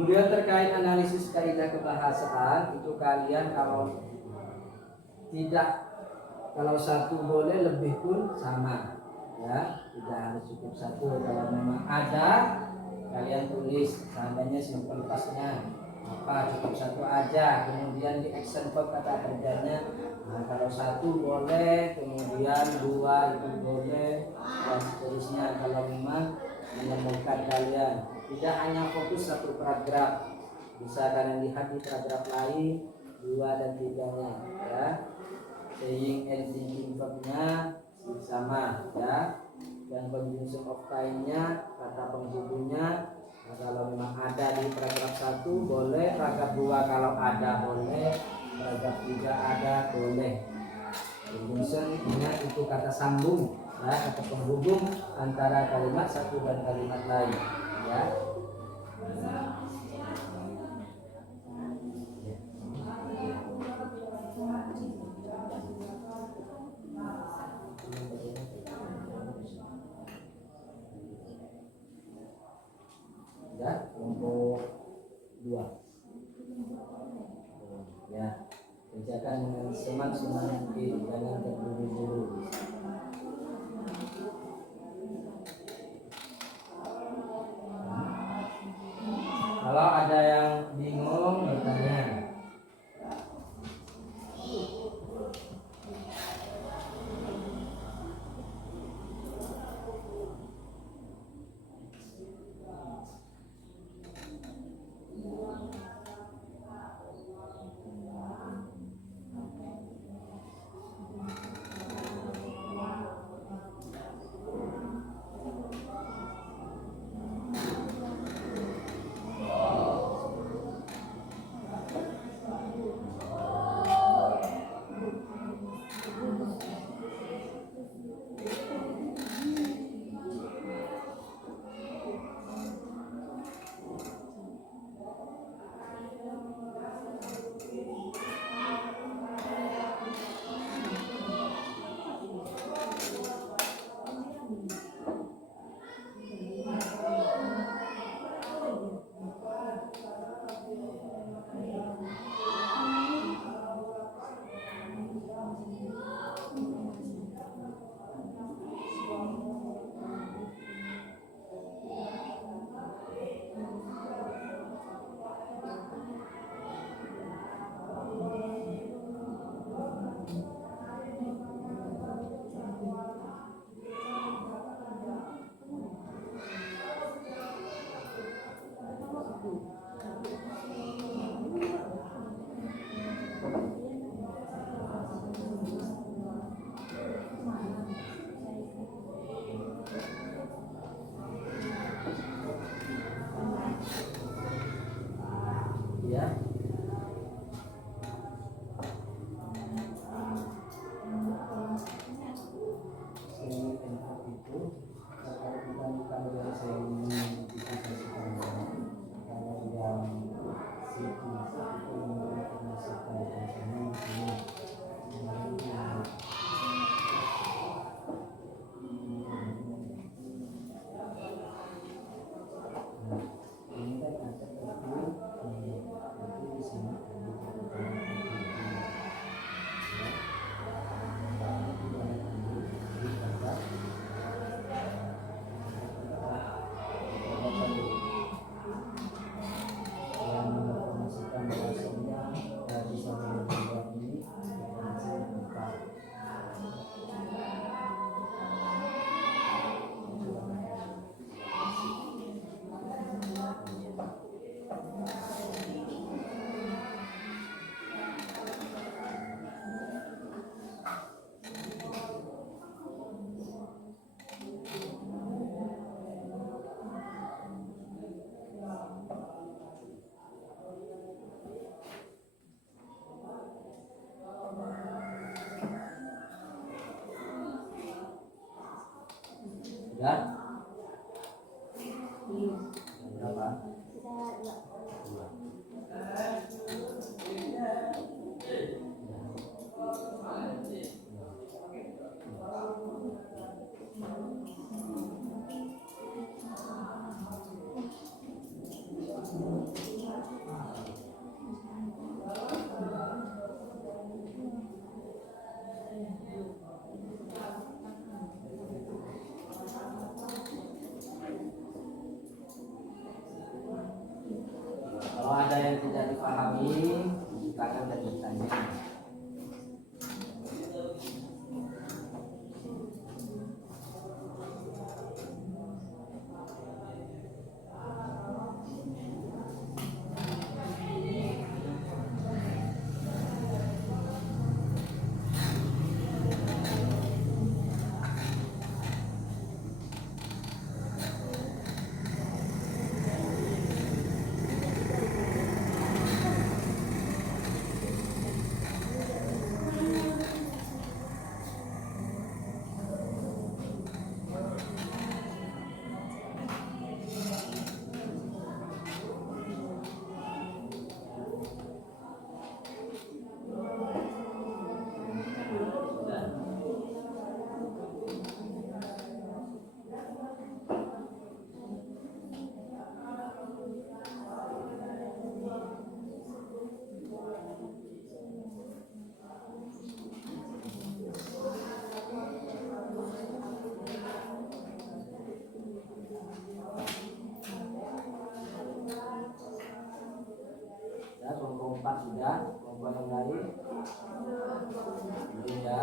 Kemudian terkait analisis kaidah kebahasaan itu kalian kalau satu boleh lebih pun sama ya, tidak harus cukup satu. Kalau memang ada kalian tulis seandainya simple pastnya apa cukup satu aja, kemudian di action verb kata kerjanya. Nah, kalau satu boleh, kemudian dua itu boleh dan seterusnya. Kalau memang menemukan kalian tidak hanya fokus satu paragraf, bisa kalian lihat di paragraf lain 2 dan 3-nya ya. Saying and thinking verbnya sama ya, dan conjunction of time-nya kata penghubungnya. Nah, kalau memang ada di paragraf 1 boleh, paragraf 2 kalau ada boleh, paragraf 3 ada boleh. Conjunction-nya itu kata sambung ya, kata penghubung antara kalimat satu dan kalimat lain ya. Ya, untuk 2 ya, kerjakan dengan semaksimal mungkin, jangan terburu-buru. Kalau ada yang bingung bertanya. Ya. Ya. Berapa? kelompok 4 sudah, kelompok yang lain belum ya.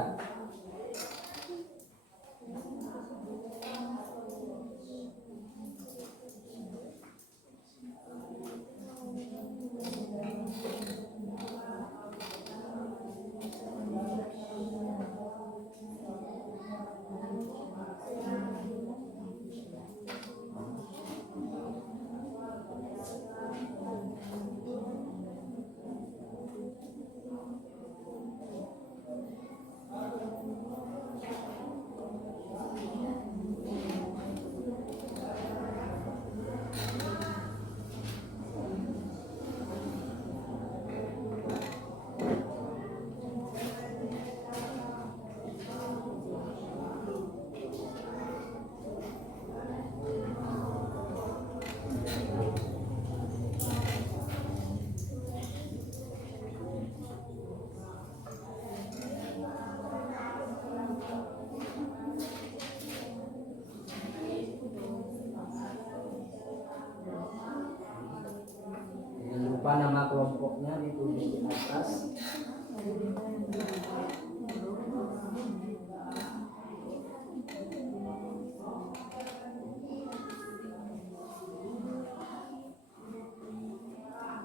Jangan lupa nama kelompoknya ditulis di atas.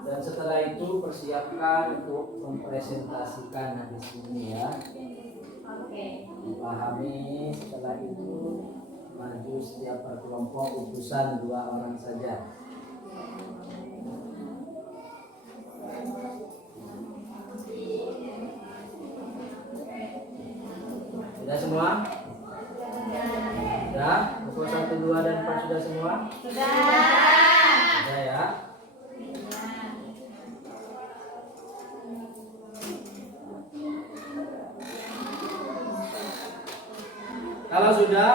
Dan setelah itu persiapkan untuk mempresentasikan hadis ini ya. Dipahami, setelah itu maju setiap berkelompok utusan 2 orang saja. Sudah semua? Sudah? Pukul 1, 2, dan 4 sudah semua? Sudah ya? Kalau sudah,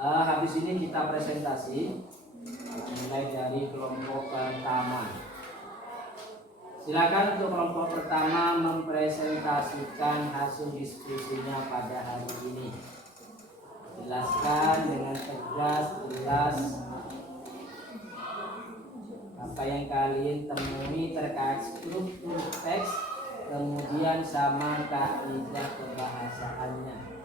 habis ini kita presentasi mulai dari kelompok pertama. Silakan untuk kelompok pertama mempresentasikan hasil diskusinya pada hari ini. Jelaskan dengan tegas, jelas apa yang kalian temui terkait struktur teks, kemudian sama kaidah kebahasaannya.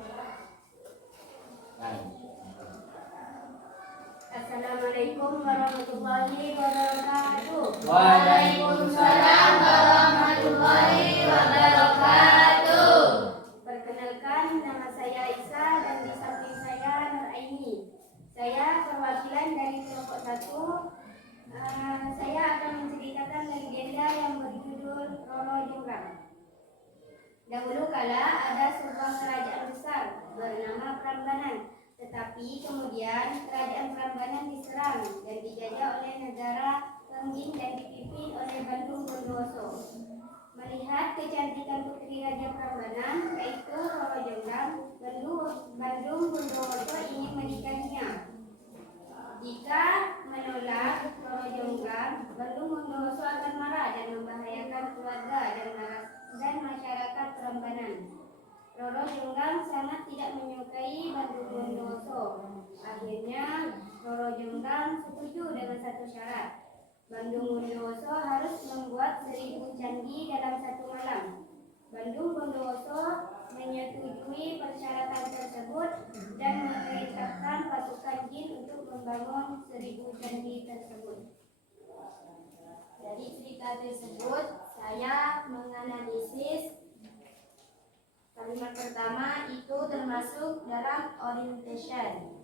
Assalamualaikum warahmatullahi wabarakatuh. Waalaikumsalam warahmatullahi wabarakatuh. Perkenalkan, nama saya Aisyah dan di samping saya Nur Aini. Saya perwakilan dari kelompok 1. Saya akan menceritakan legenda yang berjudul Roro Jonggrang. Dahulu kala ada sebuah kerajaan besar bernama Prambanan. Tetapi kemudian kerajaan Prambanan diserang dan dijajah oleh negara Pengging dan dipimpin oleh Bandung Bondowoso. Melihat kecantikan putri Raja Prambanan, yaitu Roro Jonggrang, Bandung Bondowoso ingin menikahinya. Jika menolak Roro Jonggrang, Bandung Bondowoso akan marah dan membahayakan keluarga dan masyarakat Prambanan. Roro Jonggrang sangat tidak menyukai Bandung Bondowoso. Akhirnya Roro Jonggrang setuju dengan satu syarat. Bandung Bondowoso harus membuat 1000 candi dalam satu malam. Bandung Bondowoso menyetujui persyaratan tersebut dan memerintahkan pasukan jin untuk membangun 1000 candi tersebut. Dari cerita tersebut, saya menganalisis kalimat pertama itu termasuk dalam orientation.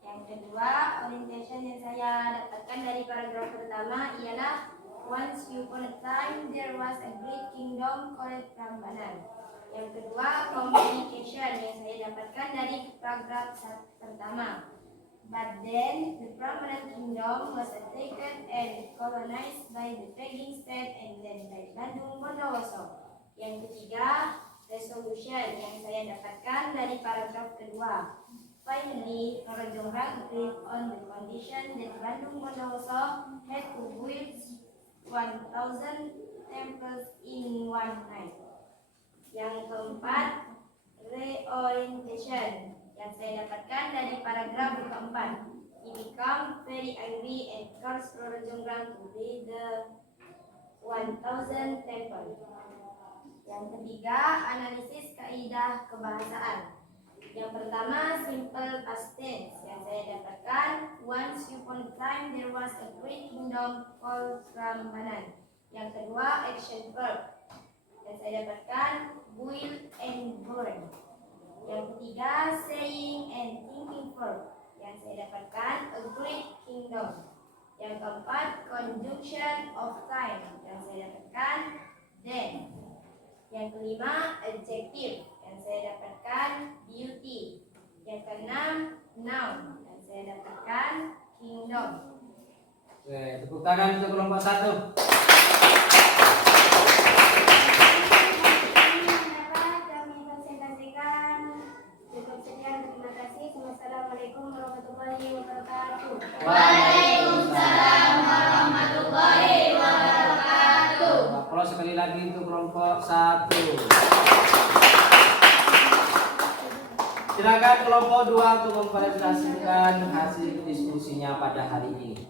Yang kedua, orientation yang saya dapatkan dari paragraf pertama ialah once upon a time there was a great kingdom called Prambanan. Yang kedua, communication yang saya dapatkan dari paragraf pertama. But then the Prambanan kingdom was attacked and colonized by the Pengging state and then by Bandung Bondowoso. Yang ketiga, resolution yang saya dapatkan dari paragraf kedua. Finally, Roro Jonggrang agreed on the condition that Bandung Bondowoso had to build 1000 temples in one night. Yang keempat, reorientation yang saya dapatkan dari paragraf keempat. He became very angry and cursed Roro Jonggrang to be the 1000 temple. Yang ketiga, analisis kaidah kebahasaan. Yang pertama, simple past tense yang saya dapatkan, once upon a time there was a great kingdom called Prambanan. Yang kedua, action verb yang saya dapatkan, boil and burn. Yang ketiga, saying and thinking verb yang saya dapatkan, a great kingdom. Yang keempat, conjunction of time yang saya dapatkan, then. Yang kelima, adjective yang saya dapatkan, beauty. Yang keenam, noun yang saya dapatkan, kingdom. Oke, tepuk tangan untuk kelompok 1. Kami presentasikan. Cukup sekian, terima kasih. Wassalamualaikum warahmatullahi wabarakatuh. Waalaikumsalam warahmatullahi wabarakatuh. Aplaus sekali lagi untuk kelompok 1. Silakan kelompok 2 untuk mempresentasikan hasil diskusinya pada hari ini.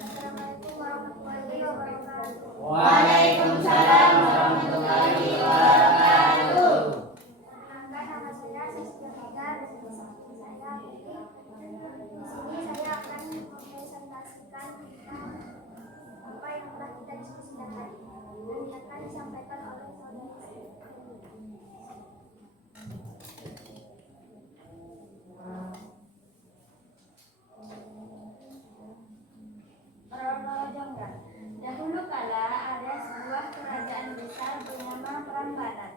Assalamualaikum warahmatullahi wabarakatuh. Waalaikumsalam warahmatullahi wabarakatuh. Perkenalkan, nama saya Siswa Mega dan bersama saya Putri. Di sini saya akan mempresentasikan tentang apa yang telah kita diskusikan tadi dan yang akan disampaikan oleh saudara saya. Roro Jonggrang. Dahulu kala ada sebuah kerajaan besar bernama Prambanan.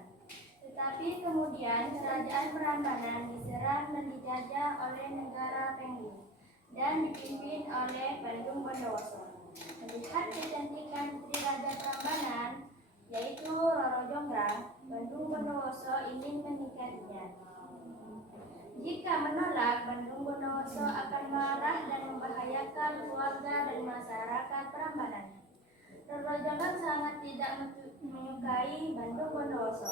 Tetapi kemudian kerajaan Prambanan diserang dan dijajah oleh negara Pengging dan dipimpin oleh Bandung Bondowoso. Melihat kecantikan putri Raja Prambanan, yaitu Roro Jonggrang, Bandung Bondowoso ingin menikahinya. Jika menolak, Bandung Bondowoso akan marah dan membahayakan keluarga dan masyarakat Prambanan. Roro Jonggrang sangat tidak menyukai Bandung Bondowoso.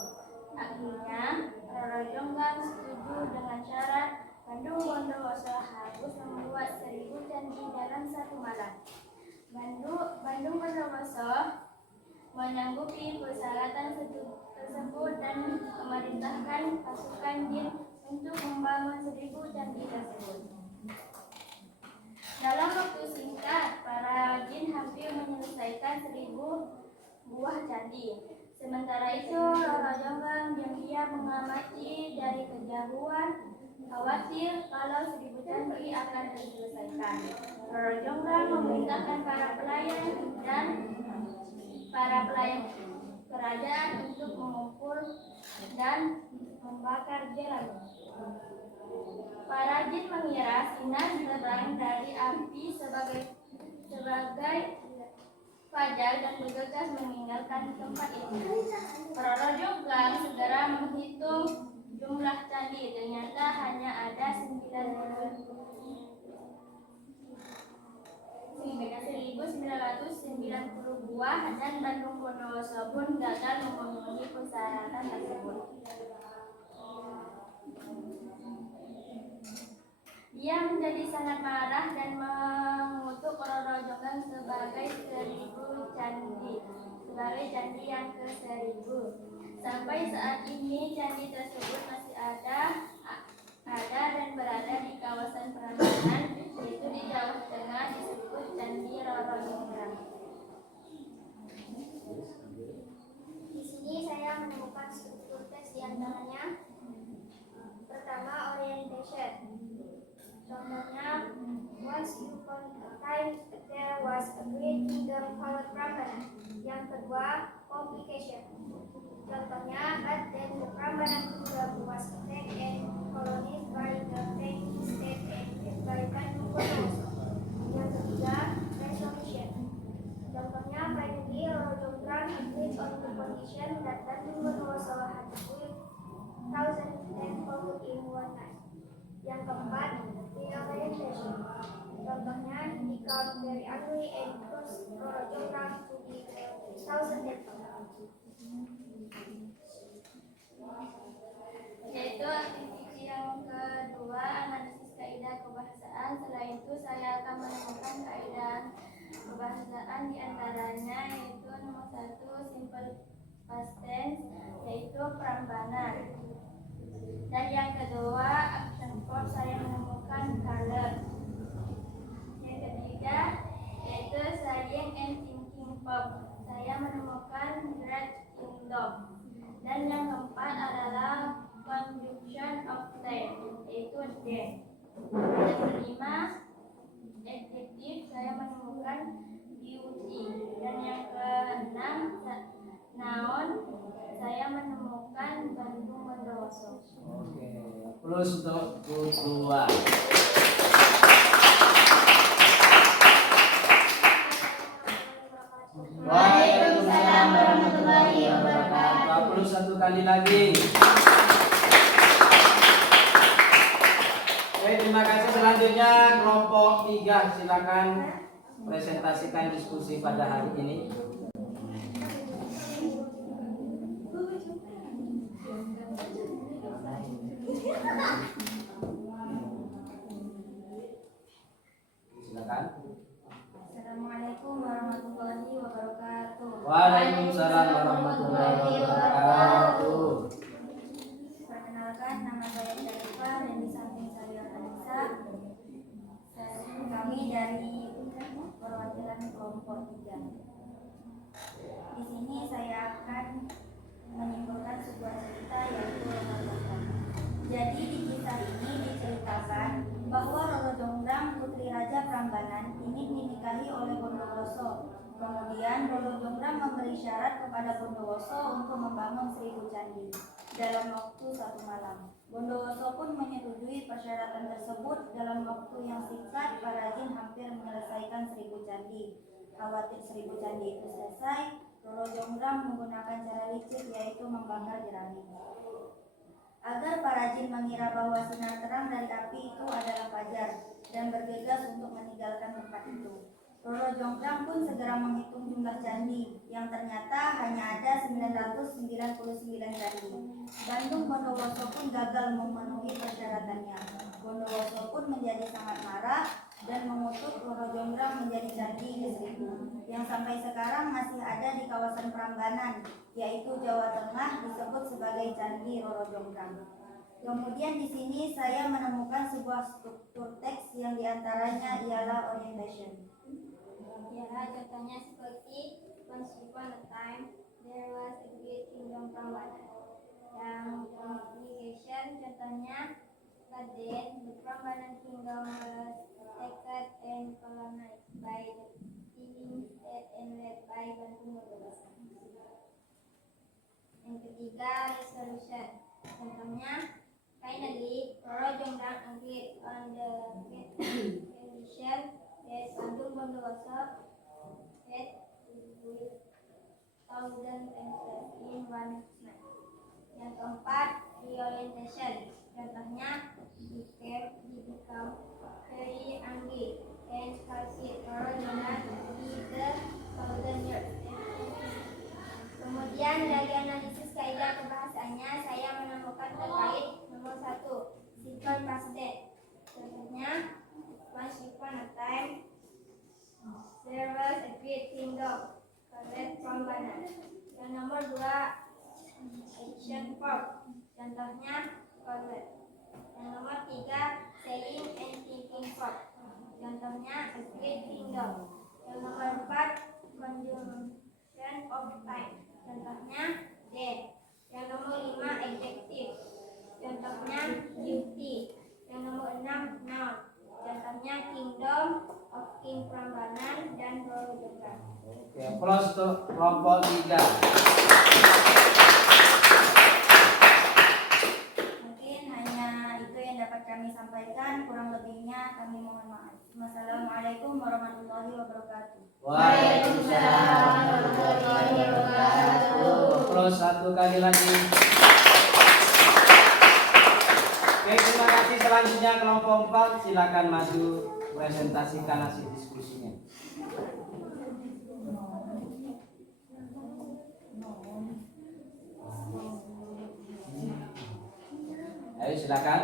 Akhirnya, Roro Jonggrang setuju dengan syarat Bandung Bondowoso harus membuat 1000 candi dalam satu malam. Bandung Bondowoso menyanggupi persyaratan tersebut dan memerintahkan pasukan jin untuk membangun 1000 candi tersebut. Dalam waktu singkat, para jin hampir menyelesaikan 1000 buah candi. Sementara itu, Roro Jonggrang diam-diam mengamati dari kejauhan, khawatir kalau 1000 candi akan terselesaikan. Roro Jonggrang memerintahkan para pelayan kerajaan untuk mengumpul dan membakar jerami. Para jin mengira sinar terang dari api sebagai fajar dan bergegas meninggalkan tempat itu. Roro Jonggrang segera menghitung jumlah candi. Ternyata hanya ada 1990 buah dan Bandung Bondowoso pun gagal memenuhi persyaratan tersebut. Dia menjadi sangat marah dan mengutuk Roro Jonggrang sebagai candi yang ke-1000. Sampai saat ini candi tersebut masih ada dan berada di kawasan Prambanan, yaitu di Jawa Tengah, disebut Candi Roro Jonggrang. Di sini saya menemukan struktur teks di antaranya. Pertama, orientation. Contohnya, once upon a time there was a great kingdom called Prambanan. Yang kedua, complication. Contohnya, but then the Prambanan kingdom was attacked and colonized by the Pengging state and by Bandung Bondowoso. Yang ketiga, resolution. Contohnya, finally Roro Jonggrang agreed on the condition that Bandung Bondowoso had to build 1000 temples in one night. Yang keempat, reorientation. Contohnya, become very angry and cross Roro Jonggrang to be 1,000 letter. Yaitu aktivitas yang kedua, analisis kaidah kebahasaan. Setelah itu saya akan menemukan kaidah kebahasaan di antaranya, yaitu nomor 1 simple past tense, yaitu perambanan. Dan yang kedua, action verb, saya menemukan color. Yang ketiga, yaitu saying and thinking verb, saya menemukan great kingdom. Dan yang keempat adalah conjunction of tense, yaitu then. Yang kelima, adjective, saya menemukan beauty. Dan yang keenam, noun, saya menemukan Bandung Bondowoso. Oke, plus untuk kedua. Waalaikumsalam warahmatullahi wabarakatuh. 21 kali lagi. Oke, terima kasih. Selanjutnya kelompok 3, silakan presentasikan diskusi pada hari ini. Silakan. Assalamualaikum warahmatullahi wabarakatuh. Waalaikumsalam warahmatullahi wabarakatuh. Perkenalkan, nama saya Syarifah dan di samping saya Anissa. Kami dari perwakilan kelompok 3. Di sini saya akan menyimpulkan sebuah cerita, yaitu Roro Jonggrang. Jadi di kisah ini diceritakan bahwa Roro Jonggrang, putri Raja Prambanan, ingin dinikahi oleh Bondowoso. Kemudian Roro Jonggrang memberi syarat kepada Bondowoso untuk membangun 1000 candi dalam waktu 1 malam. Bondowoso pun menyetujui persyaratan tersebut. Dalam waktu yang singkat, para jin hampir menyelesaikan 1000 candi. Khawatir 1000 candi itu selesai, Roro Jonggrang menggunakan cara licik, yaitu membakar jerami. Agar para jin mengira bahwa sinar terang dari api itu adalah fajar dan bergegas untuk meninggalkan tempat itu. Roro Jonggrang pun segera menghitung jumlah candi, yang ternyata hanya ada 999 candi. Bandung Bondowoso pun gagal memenuhi persyaratannya. Bondowoso pun menjadi sangat marah dan mengutuk Roro Jonggrang menjadi candi ke-1000, yang sampai sekarang masih ada di kawasan Prambanan, yaitu Jawa Tengah, disebut sebagai Candi Roro Jonggrang. Kemudian di sini saya menemukan sebuah struktur teks yang diantaranya ialah orientation. Ya, contohnya seperti once upon a time there was a great kingdom Prambanan. Yang communication, contohnya but then the Prambanan kingdom was attacked and colonized by the kings and led by Bandung Bondowoso. Yang ketiga, resolution. Contohnya, finally, Roro Jonggrang agreed on the condition that Bandung Bondowoso had to build 1,000 temples in one night. Yang keempat, reorientation. Contohnya, he become very angry and scolded Roro Jonggrang to be the 1,000 years. Kemudian dari analisis kaidah kebahasaannya, saya menemukan terkait nomor 1, simple past tense. Contohnya, once upon a time there was a great kingdom called Prambanan. Yang nomor 2, action verb. Contohnya, convert. Yang nomor 3, saying and thinking verb. Contohnya, a great kingdom. Yang nomor 4, conjunction of time. Contohnya, then. Yang nomor 5, adjective. Contohnya, beauty. Yang nomor 6, noun. Contohnya, kingdom of King Prambanan dan Roro Jonggrang. Oke, plus untuk kelompok 3. Mungkin hanya itu yang dapat kami sampaikan. Kurang lebihnya kami mohon maaf. Wassalamualaikum warahmatullahi wabarakatuh. Waalaikumsalam warahmatullahi wabarakatuh. Plus 1 kali lagi. Oke, terima kasih. selanjutnya kelompok 4 silakan maju presentasikan hasil diskusinya. Ayo silakan.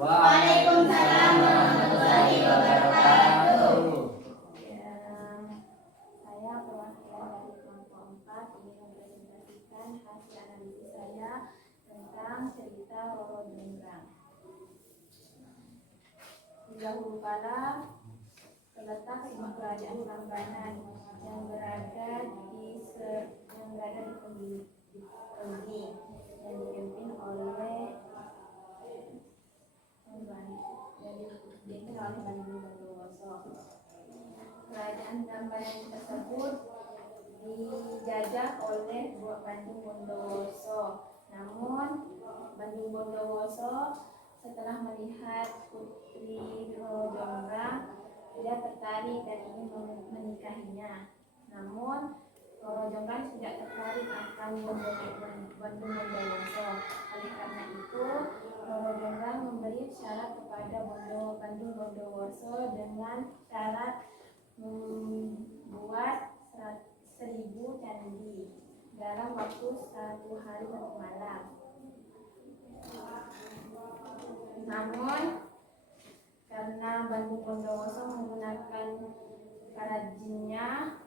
Waalaikumsalam warahmatullahi wabarakatuh. Saya perwakilan dari kelompok 4 ingin mempresentasikan hasil analisis saya tentang cerita Roro Jonggrang. Dahulu kala terletak sebuah kerajaan Prambanan yang berada di Kediri yang dipimpin oleh Bandung Bondowoso. Kerajaan Prambanan tersebut dijajah oleh Bandung Bondowoso. Namun Bandung Bondowoso setelah melihat putri Roro Jonggrang tidak tertarik dan ingin menikahinya. Namun Roro Jonggrang tidak tertarik akan Bandung Bondowoso. Oleh karena itu Roro Jonggrang memberi syarat kepada Bandung Bondowoso dengan syarat membuat 1000 candi dalam waktu 1 hari 1 malam. Namun karena Bandung Bondowoso menggunakan perajinnya,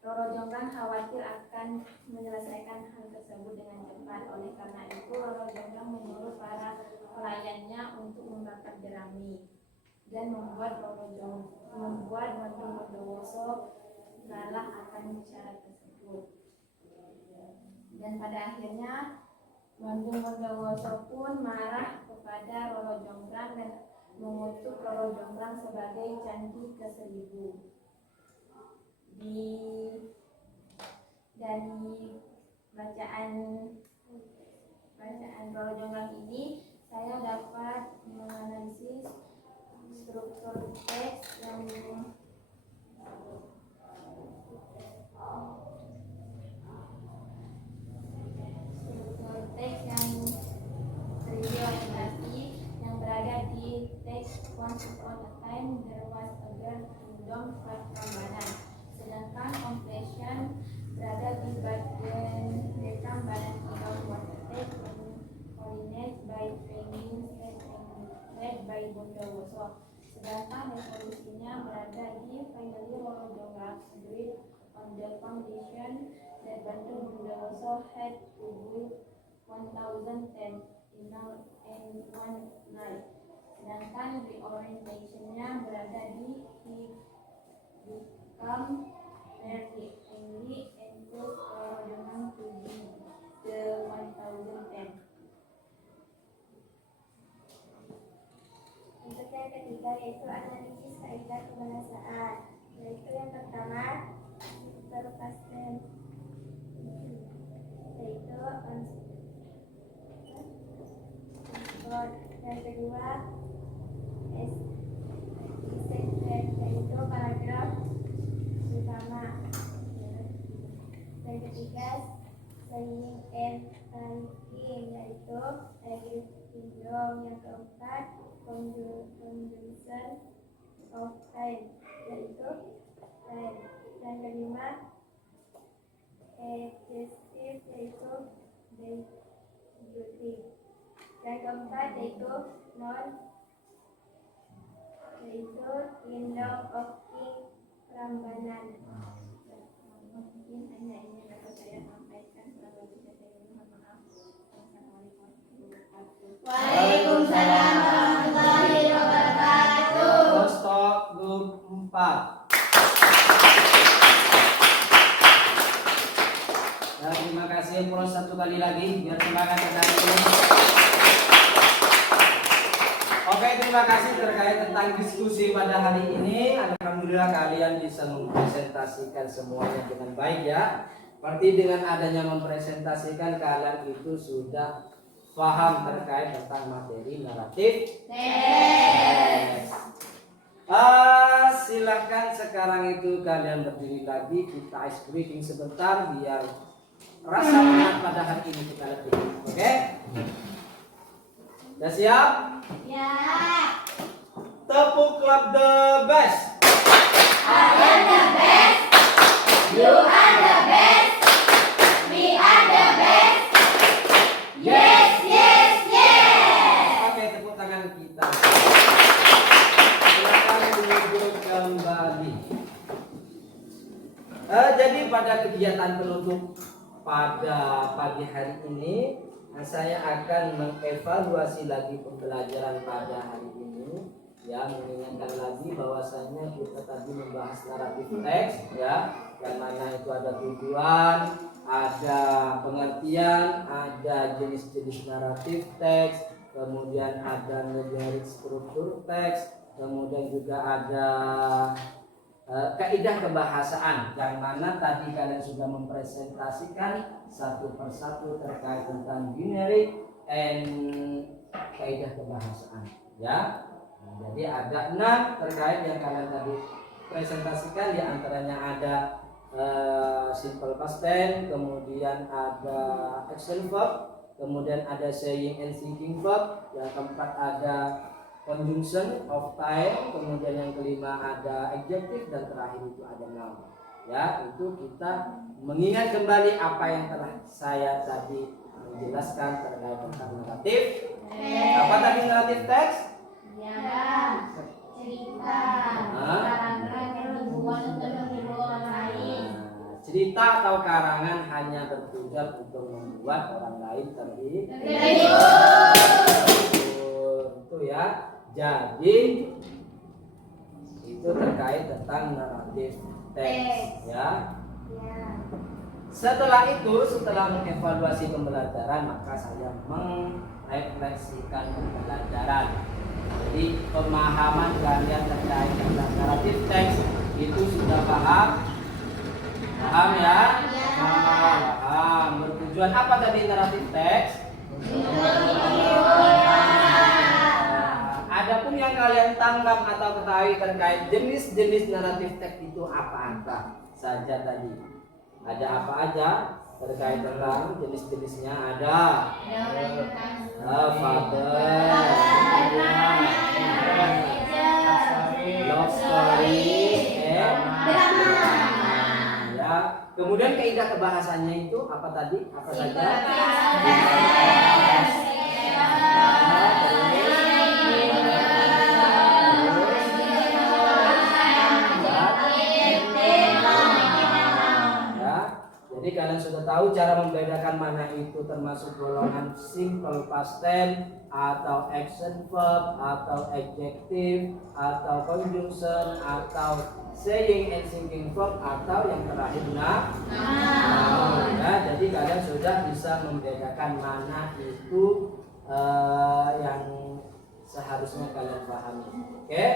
Roro Jonggrang khawatir akan menyelesaikan hal tersebut dengan cepat. Oleh karena itu Roro Jonggrang menyuruh para pelayannya untuk membakar jerami dan membuat Bandung Bondowoso ngalah akan syarat tersebut. Dan pada akhirnya Bandung Bondowoso pun marah kepada Roro Jonggrang dan mengutuk Roro Jonggrang sebagai candi ke-1000. Dari bacaan Roro Jonggrang ini saya dapat menganalisis struktur teks yang terorientasi yang berada di teks Once Upon a Time There Was a Girl Kingdom Prambanan. Sedangkan completion berada di bagian Prambanan Kingdom was attacked and coordinated by training set and led by Bondowoso. Sedangkan resolusinya berada di finally Roro Jonggrang agreed on the condition that Bandung Bondowoso had to build 1000 tents in one night. Sedangkan reorientationnya berada di become very angry and told Roro Jonggrang to be the 1000 tents. Untuk yang ketiga yaitu analisis kaidah kebahasaan. Yaitu yang pertama terpasten, yaitu yang kedua yaitu paragraf utama. Yang ketiga saying and thinking, yaitu kingdom. Yang keempat conjunction of time, yaitu time. Yang kelima adjective, yaitu beauty. Yang keempat yaitu non, yaitu kingdom of King Prambanan. Mungkin hanya ini yang dapat saya sampaikan. Waalaikumsalam warahmatullahi wabarakatuh. Stop grup 4. Nah, terima kasih Pros satu kali lagi biar semangat dari. Oke, terima kasih terkait tentang diskusi pada hari ini. Alhamdulillah kalian bisa mempresentasikan semuanya dengan baik ya. Berarti dengan adanya mempresentasikan kalian itu sudah paham terkait tentang materi naratif. Silahkan sekarang itu kalian berdiri lagi, kita ice breaking sebentar biar rasa minat pada hari ini kita latih. Oke? Sudah siap? Ya. Tepuk club the best. I am the best. You are the best. We are the best. Yes, yes, yes. Oke, tepuk tangan kita. Silakan duduk kembali. Jadi pada kegiatan penutup pada pagi hari ini, saya akan mengevaluasi lagi pembelajaran pada hari ini. Ya, mengingatkan lagi bahwasanya kita tadi membahas naratif teks, ya, yang mana itu ada tujuan, ada pengertian, ada jenis-jenis naratif teks, kemudian ada numerik struktur teks, kemudian juga ada kaidah kebahasaan, yang mana tadi kalian sudah mempresentasikan satu persatu terkait tentang generik and kaidah kebahasaan, ya. Jadi ada 6 terkait yang kalian tadi presentasikan, di antaranya ada simple past tense, kemudian ada action verb, kemudian ada saying and thinking verb, yang keempat ada conjunction of time, kemudian yang kelima ada adjective, dan terakhir itu ada noun. Ya, itu kita mengingat kembali apa yang telah saya tadi menjelaskan terkait tentang naratif. Apa tadi naratif teks? Ya. Cerita. Karangan yang dibuat untuk menghibur orang lain. Cerita atau karangan hanya bertujuan untuk membuat orang lain terhibur. Itu ya. Jadi itu terkait tentang naratif teks, ya. Setelah itu, setelah mengevaluasi pembelajaran, maka saya merefleksikan pembelajaran. Jadi pemahaman kalian terkait tentang naratif teks itu sudah paham? Paham ya? Paham. Bertujuan apa tadi naratif teks? Adapun yang kalian tanggap atau ketahui terkait jenis-jenis naratif teks itu apa-apa saja tadi? Ada apa aja terkait tentang jenis-jenisnya? Ada fabel, love story, ya. Kemudian kaidah kebahasanya itu apa tadi? Apa saja? Jadi kalian sudah tahu cara membedakan mana itu termasuk golongan simple past tense atau action verb atau adjective atau conjunction atau saying and thinking verb atau yang terakhir noun. Ya, jadi kalian sudah bisa membedakan mana itu yang seharusnya kalian pahami. Oke?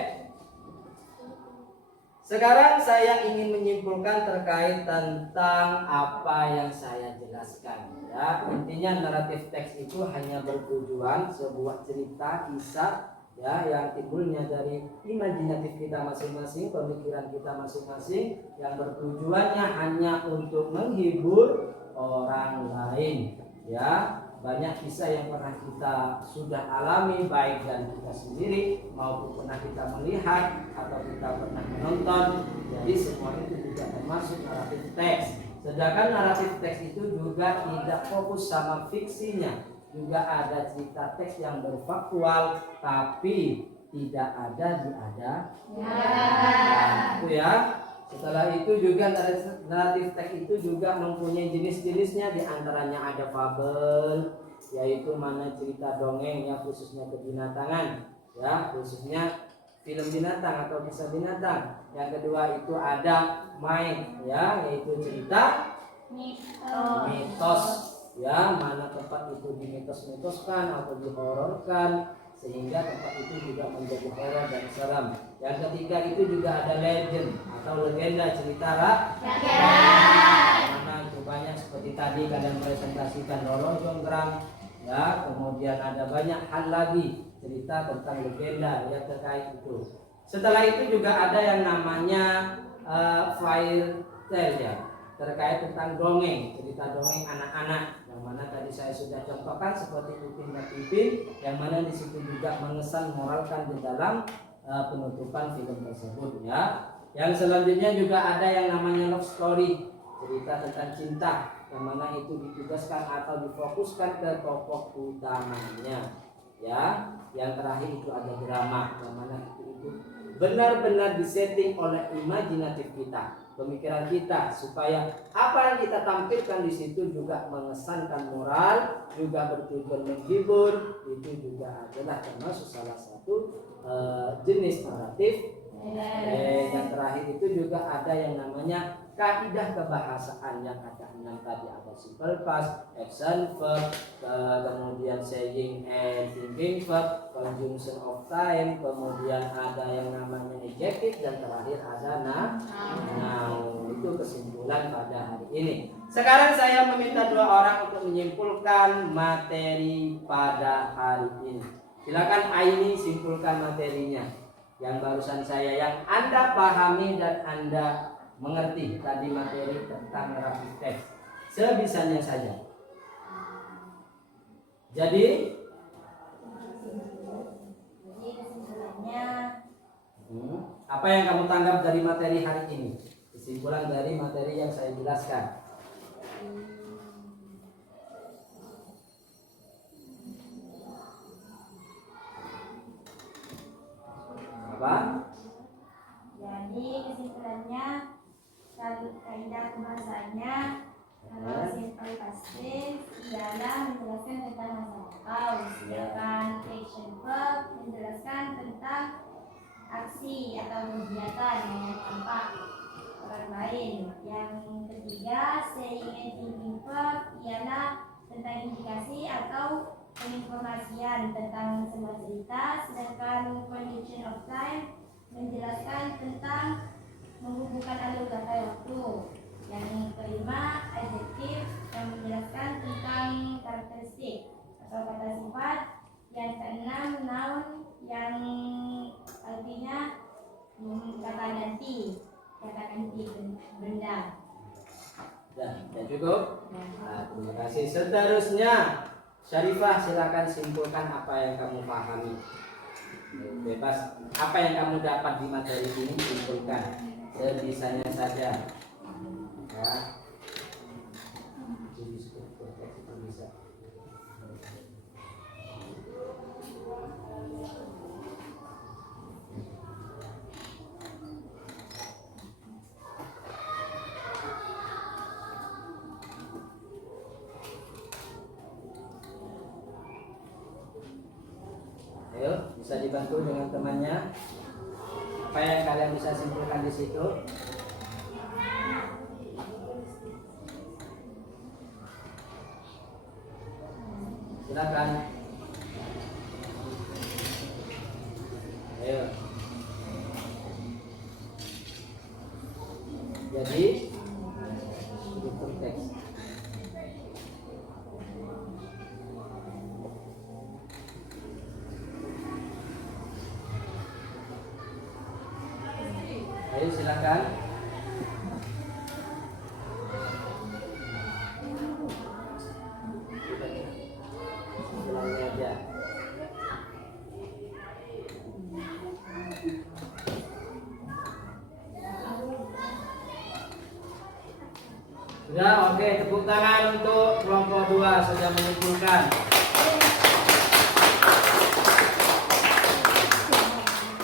Sekarang saya ingin menyimpulkan terkait tentang apa yang saya jelaskan. Ya, intinya naratif teks itu hanya bertujuan sebuah cerita kisah, ya, yang timbulnya dari imajinatif kita masing-masing, pemikiran kita masing-masing, yang bertujuannya hanya untuk menghibur orang lain. Ya, banyak kisah yang pernah kita sudah alami, baik dari kita sendiri maupun pernah kita melihat atau kita pernah menonton. Jadi semua itu juga termasuk naratif teks. Sedangkan naratif teks itu juga tidak fokus sama fiksinya, juga ada cerita teks yang berfaktual tapi tidak ada diada. Nah, itu ya. Setelah itu juga naratif teks itu juga mempunyai jenis-jenisnya, diantaranya ada fabel, yaitu mana cerita dongeng yang khususnya kebinatangan, ya, khususnya film binatang atau kisah binatang. Yang kedua itu ada myth, ya, yaitu cerita mitos, ya, mana tempat itu dimitos-mitoskan atau dihororkan sehingga tempat itu juga menjadi horor dan seram. Yang ketiga itu juga ada legend atau legenda, cerita rakyat. Mana itu banyak seperti tadi kalian presentasikan Roro Jonggrang, ya, kemudian ada banyak hal lagi cerita tentang legenda yang terkait itu. Setelah itu juga ada yang namanya fairy tale, ya. terkait tentang dongeng, cerita dongeng anak-anak, yang mana tadi saya sudah contohkan seperti Upin dan Ipin, yang mana di situ juga mengesan moralkan di dalam penutupan film tersebut ya. Yang selanjutnya juga ada yang namanya love story, cerita tentang cinta, yang mana itu ditugaskan atau difokuskan ke tokoh utamanya ya. Yang terakhir itu ada drama, yang mana itu benar-benar disetting oleh imajinatif kita, pemikiran kita, supaya apa yang kita tampilkan di situ juga mengesankan moral, juga bertujuan menghibur. Itu juga adalah termasuk salah satu jenis naratif. Yang terakhir itu juga ada yang namanya kaidah kebahasaan, yang ada 6 tadi, ada simple past, action verb, kemudian saying and thinking verb, conjunction of time, kemudian ada yang namanya adjective, dan terakhir ada noun. Itu kesimpulan pada hari ini. Sekarang saya meminta 2 orang untuk menyimpulkan materi pada hari ini. Silakan Aini simpulkan materinya yang barusan saya, yang Anda pahami dan Anda mengerti tadi materi tentang rapid test sebisanya saja. Jadi kesimpulannya, apa yang kamu tangkap dari materi hari ini? Kesimpulan dari materi yang saya jelaskan. Apa? jadi kesimpulannya, kalau kaidah bahasanya, kalau simple past tense ialah menjelaskan tentang masa lampau, sedangkan action verb menjelaskan tentang aksi atau kegiatan yang tampak orang lain. Yang ketiga, saying and thinking verb ialah tentang indikasi atau penginformasian tentang sebuah cerita, sedangkan condition of time menjelaskan tentang menghubungkan alur kata waktu. Yang kelima, adjektif yang menjelaskan tentang karakteristik atau kata sifat. Yang keenam, noun yang artinya kata ganti benda. Ya cukup. Nah, terima kasih. Seterusnya Syarifah, silakan simpulkan apa yang kamu pahami. Bebas, apa yang kamu dapat di materi ini simpulkan sebisanya saja. Ya. Itu bisa. Ayo, bisa dibantu dengan temannya. Apa yang kalian bisa simpulkan di situ? Silakan. Ayo. Jadi struktur teks. Ayo silakan. Mulai aja. Sudah, oke, tepuk tangan untuk kelompok 2 sudah menyimpulkan.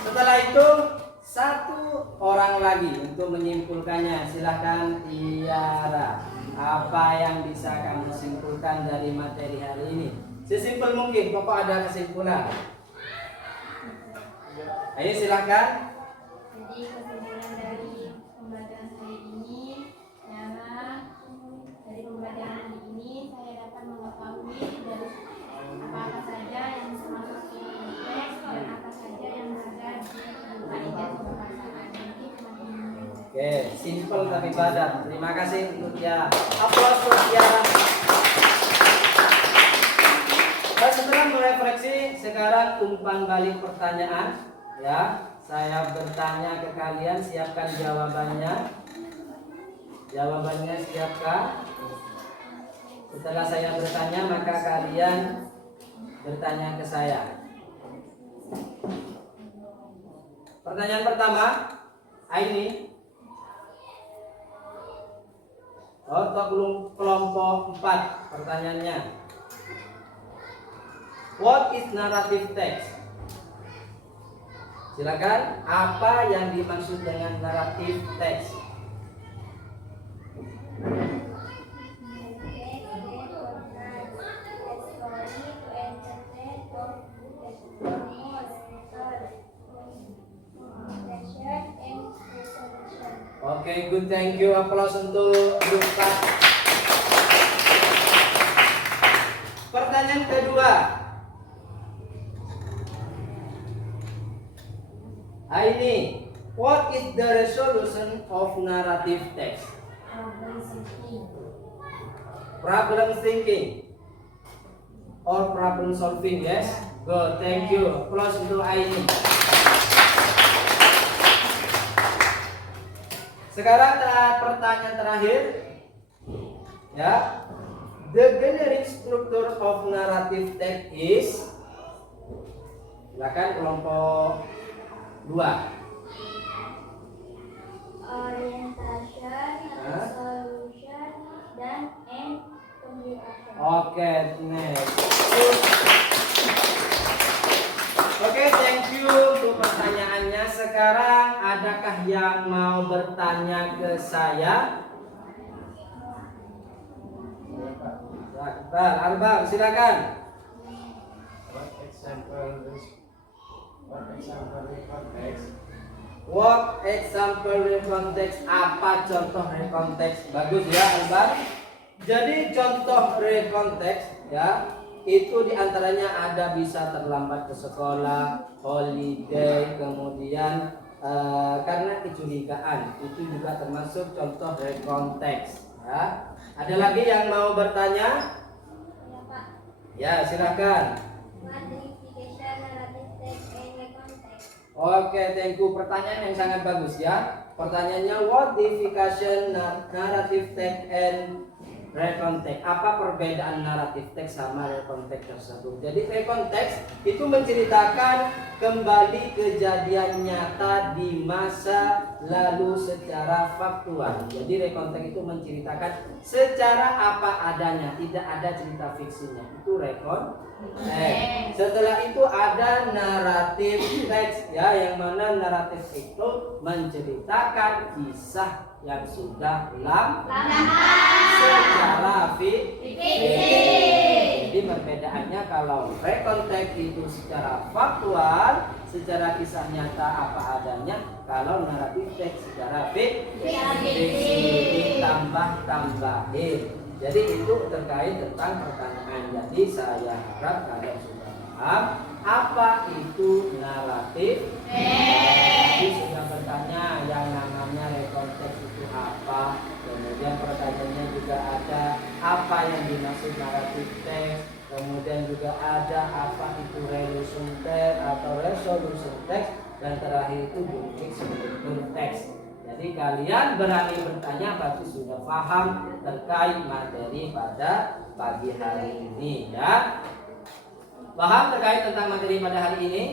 Setelah itu 1 orang lagi untuk menyimpulkannya. Silahkan Tiara. Apa yang bisa kamu simpulkan dari materi hari ini? Sesimpel mungkin, pokok ada kesimpulan. Ayo silahkan. Jadi kesimpulan dari pembelajaran hari ini ialah, dari pembelajaran hari ini saya dapat mengetahui dari apa saja yang masuk ke teks dan apa saja yang ada di kaidah kebahasaan. Oke, simple tapi padat. Terima kasih untuk Tiara. Aplaus untuk Tiara. Nah, setelah merefleksi, sekarang umpan balik pertanyaan. Ya, saya bertanya ke kalian, siapkan jawabannya. Jawabannya siapkah? Setelah saya bertanya, maka kalian bertanya ke saya. Pertanyaan pertama, ini untuk kelompok 4 pertanyaannya. What is narrative text? Silakan, apa yang dimaksud dengan narrative text? Oke, good, thank you. Applause untuk grup 4. Pertanyaan kedua. Ini, what is the resolution of narrative text? Problem thinking or problem solving, yes? Good, thank you. Applause untuk Aini. Sekarang pertanyaan terakhir, ya. The generic structure of narrative text is, silakan kelompok 2. Orientation, resolution, dan end communication. Oke, next. Oke, thank you untuk pertanyaannya. Sekarang adakah yang mau bertanya ke saya? Arbang, silakan. What example recontext? Apa contoh recontext? Bagus ya, Arbang. Jadi contoh recontext, ya, itu diantaranya ada bisa terlambat ke sekolah, holiday, kemudian karena kecurigaan, itu juga termasuk contoh recontext, ya. Ada lagi yang mau bertanya? Ya, Pak. Ya, silakan. Modification narrative text and recontext. Oke, thank you. Pertanyaan yang sangat bagus ya. Pertanyaannya, what modification narrative text and recontext? Apa perbedaan naratif teks sama recontext tersebut? Jadi recontext itu menceritakan kembali kejadian nyata di masa lalu secara faktual. Jadi recontext itu menceritakan secara apa adanya, tidak ada cerita fiksinya. Itu recontext. Setelah itu ada naratif teks, ya, yang mana naratif itu menceritakan kisah yang sudah lama secara fiksi. Jadi perbedaannya, kalau recontext itu secara faktual, secara kisah nyata apa adanya. Kalau naratif teks secara fiksi, ditambah-tambahin. Jadi itu terkait tentang pertanyaan. Jadi saya harap kalian sudah paham apa itu naratif. Jadi sudah bertanya yang namanya recontext itu apa. Kemudian pertanyaannya juga ada apa yang dimaksud naratif teks. Kemudian juga ada apa itu resolution text atau resolution text. Dan terakhir itu duplik struktur teks. Jadi kalian berani bertanya berarti sudah paham terkait materi pada pagi hari ini, ya. Paham terkait tentang materi pada hari ini?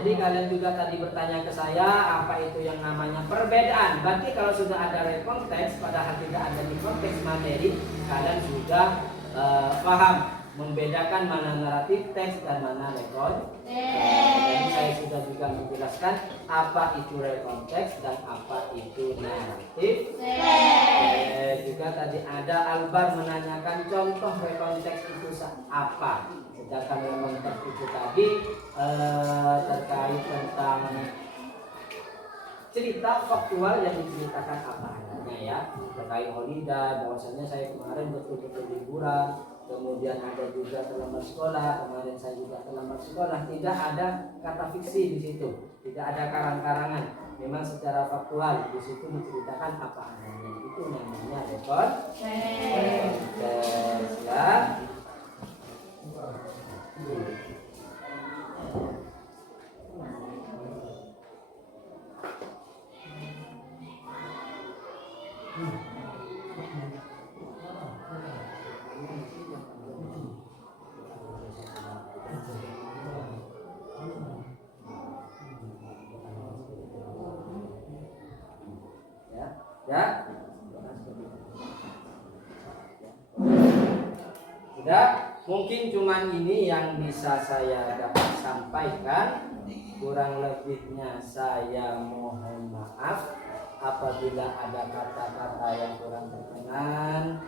Jadi kalian juga tadi bertanya ke saya apa itu yang namanya perbedaan. Berarti kalau sudah ada recontext padahal tidak ada di konteks materi, kalian sudah paham membedakan mana naratif teks dan mana recontext. Dan saya sudah juga menjelaskan apa itu recontext dan apa itu naratif. Juga tadi ada Albar menanyakan contoh recontext itu apa. Sedangkan recontext itu tadi terkait tentang cerita faktual yang diceritakan apa adanya, ya. Terkait holiday, bahwasanya saya kemarin betul-betul liburan. Kemudian ada juga terlambat sekolah, kemarin saya juga terlambat sekolah. Tidak ada kata fiksi di situ, tidak ada karang-karangan. Memang secara faktual di situ menceritakan apa adanya. Itu namanya recontext, ya. Ya, mungkin cuma ini yang bisa saya dapat sampaikan. Kurang lebihnya saya mohon maaf apabila ada kata-kata yang kurang berkenan.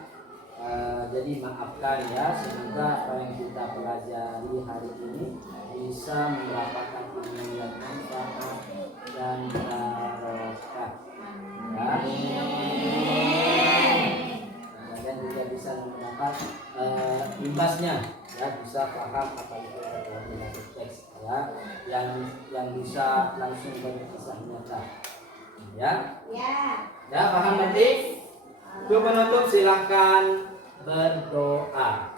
Jadi maafkan ya. Semoga apa yang kita pelajari hari ini bisa mendapatkan ilmu yang manfaat dan barokah. Ya. Dan juga bisa mendapat imbasnya, ya, bisa paham apa itu dalam teks, ya, yang bisa langsung berkisah nyata, ya. Ya, paham nanti. Untuk penutup silakan berdoa.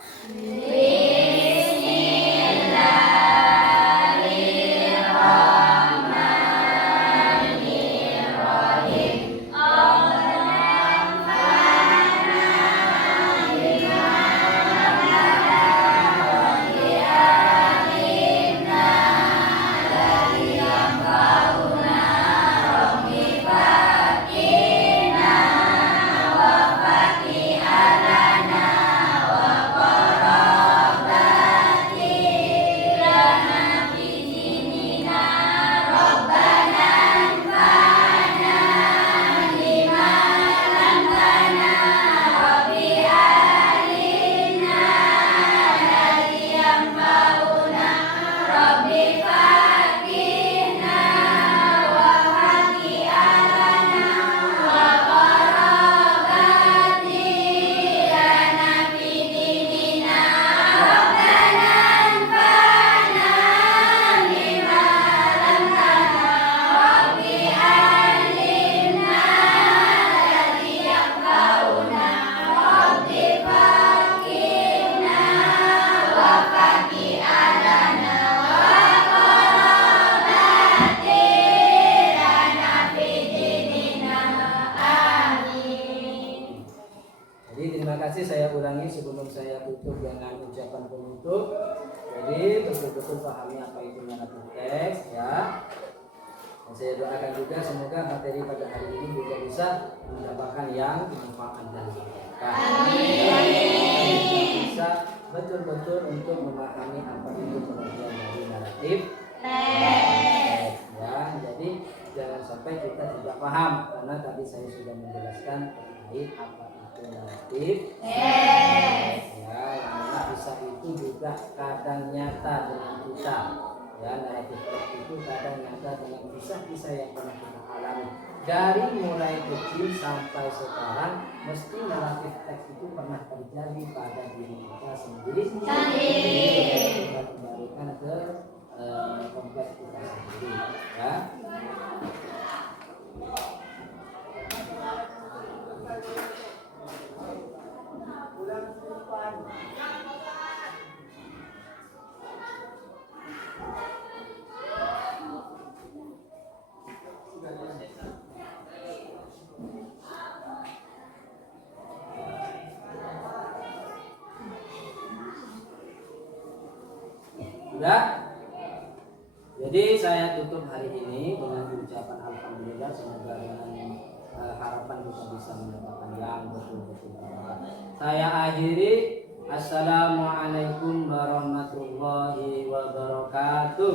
Terima kasih, saya ulangi sebelum saya tutup dengan ucapan penutup. Jadi betul-betul pahami apa itu naratif teks, ya. Dan saya doakan juga semoga materi pada hari ini juga bisa mendapatkan yang manfaat dan berkah. Bisa betul-betul untuk memahami apa itu pengertian dari naratif teks, ya. Jadi jangan sampai kita tidak paham karena tadi saya sudah menjelaskan terkait apa naratif ya, yang mana kisah itu juga kadang nyata dengan kita, ya. Naratif teks itu kadang nyata dengan kisah-kisah yang pernah kita alami dari mulai kecil sampai sekarang. Mesti naratif teks itu pernah terjadi pada diri kita sendiri. Kita kembalikan ke kompleks kita sendiri, ya. Sudah? Jadi saya tutup hari ini dengan ucapan alhamdulillah. Semoga dengan harapan kita bisa mendapatkan yang betul-betul bermanfaat. Saya akhiri. Assalamualaikum warahmatullahi wabarakatuh.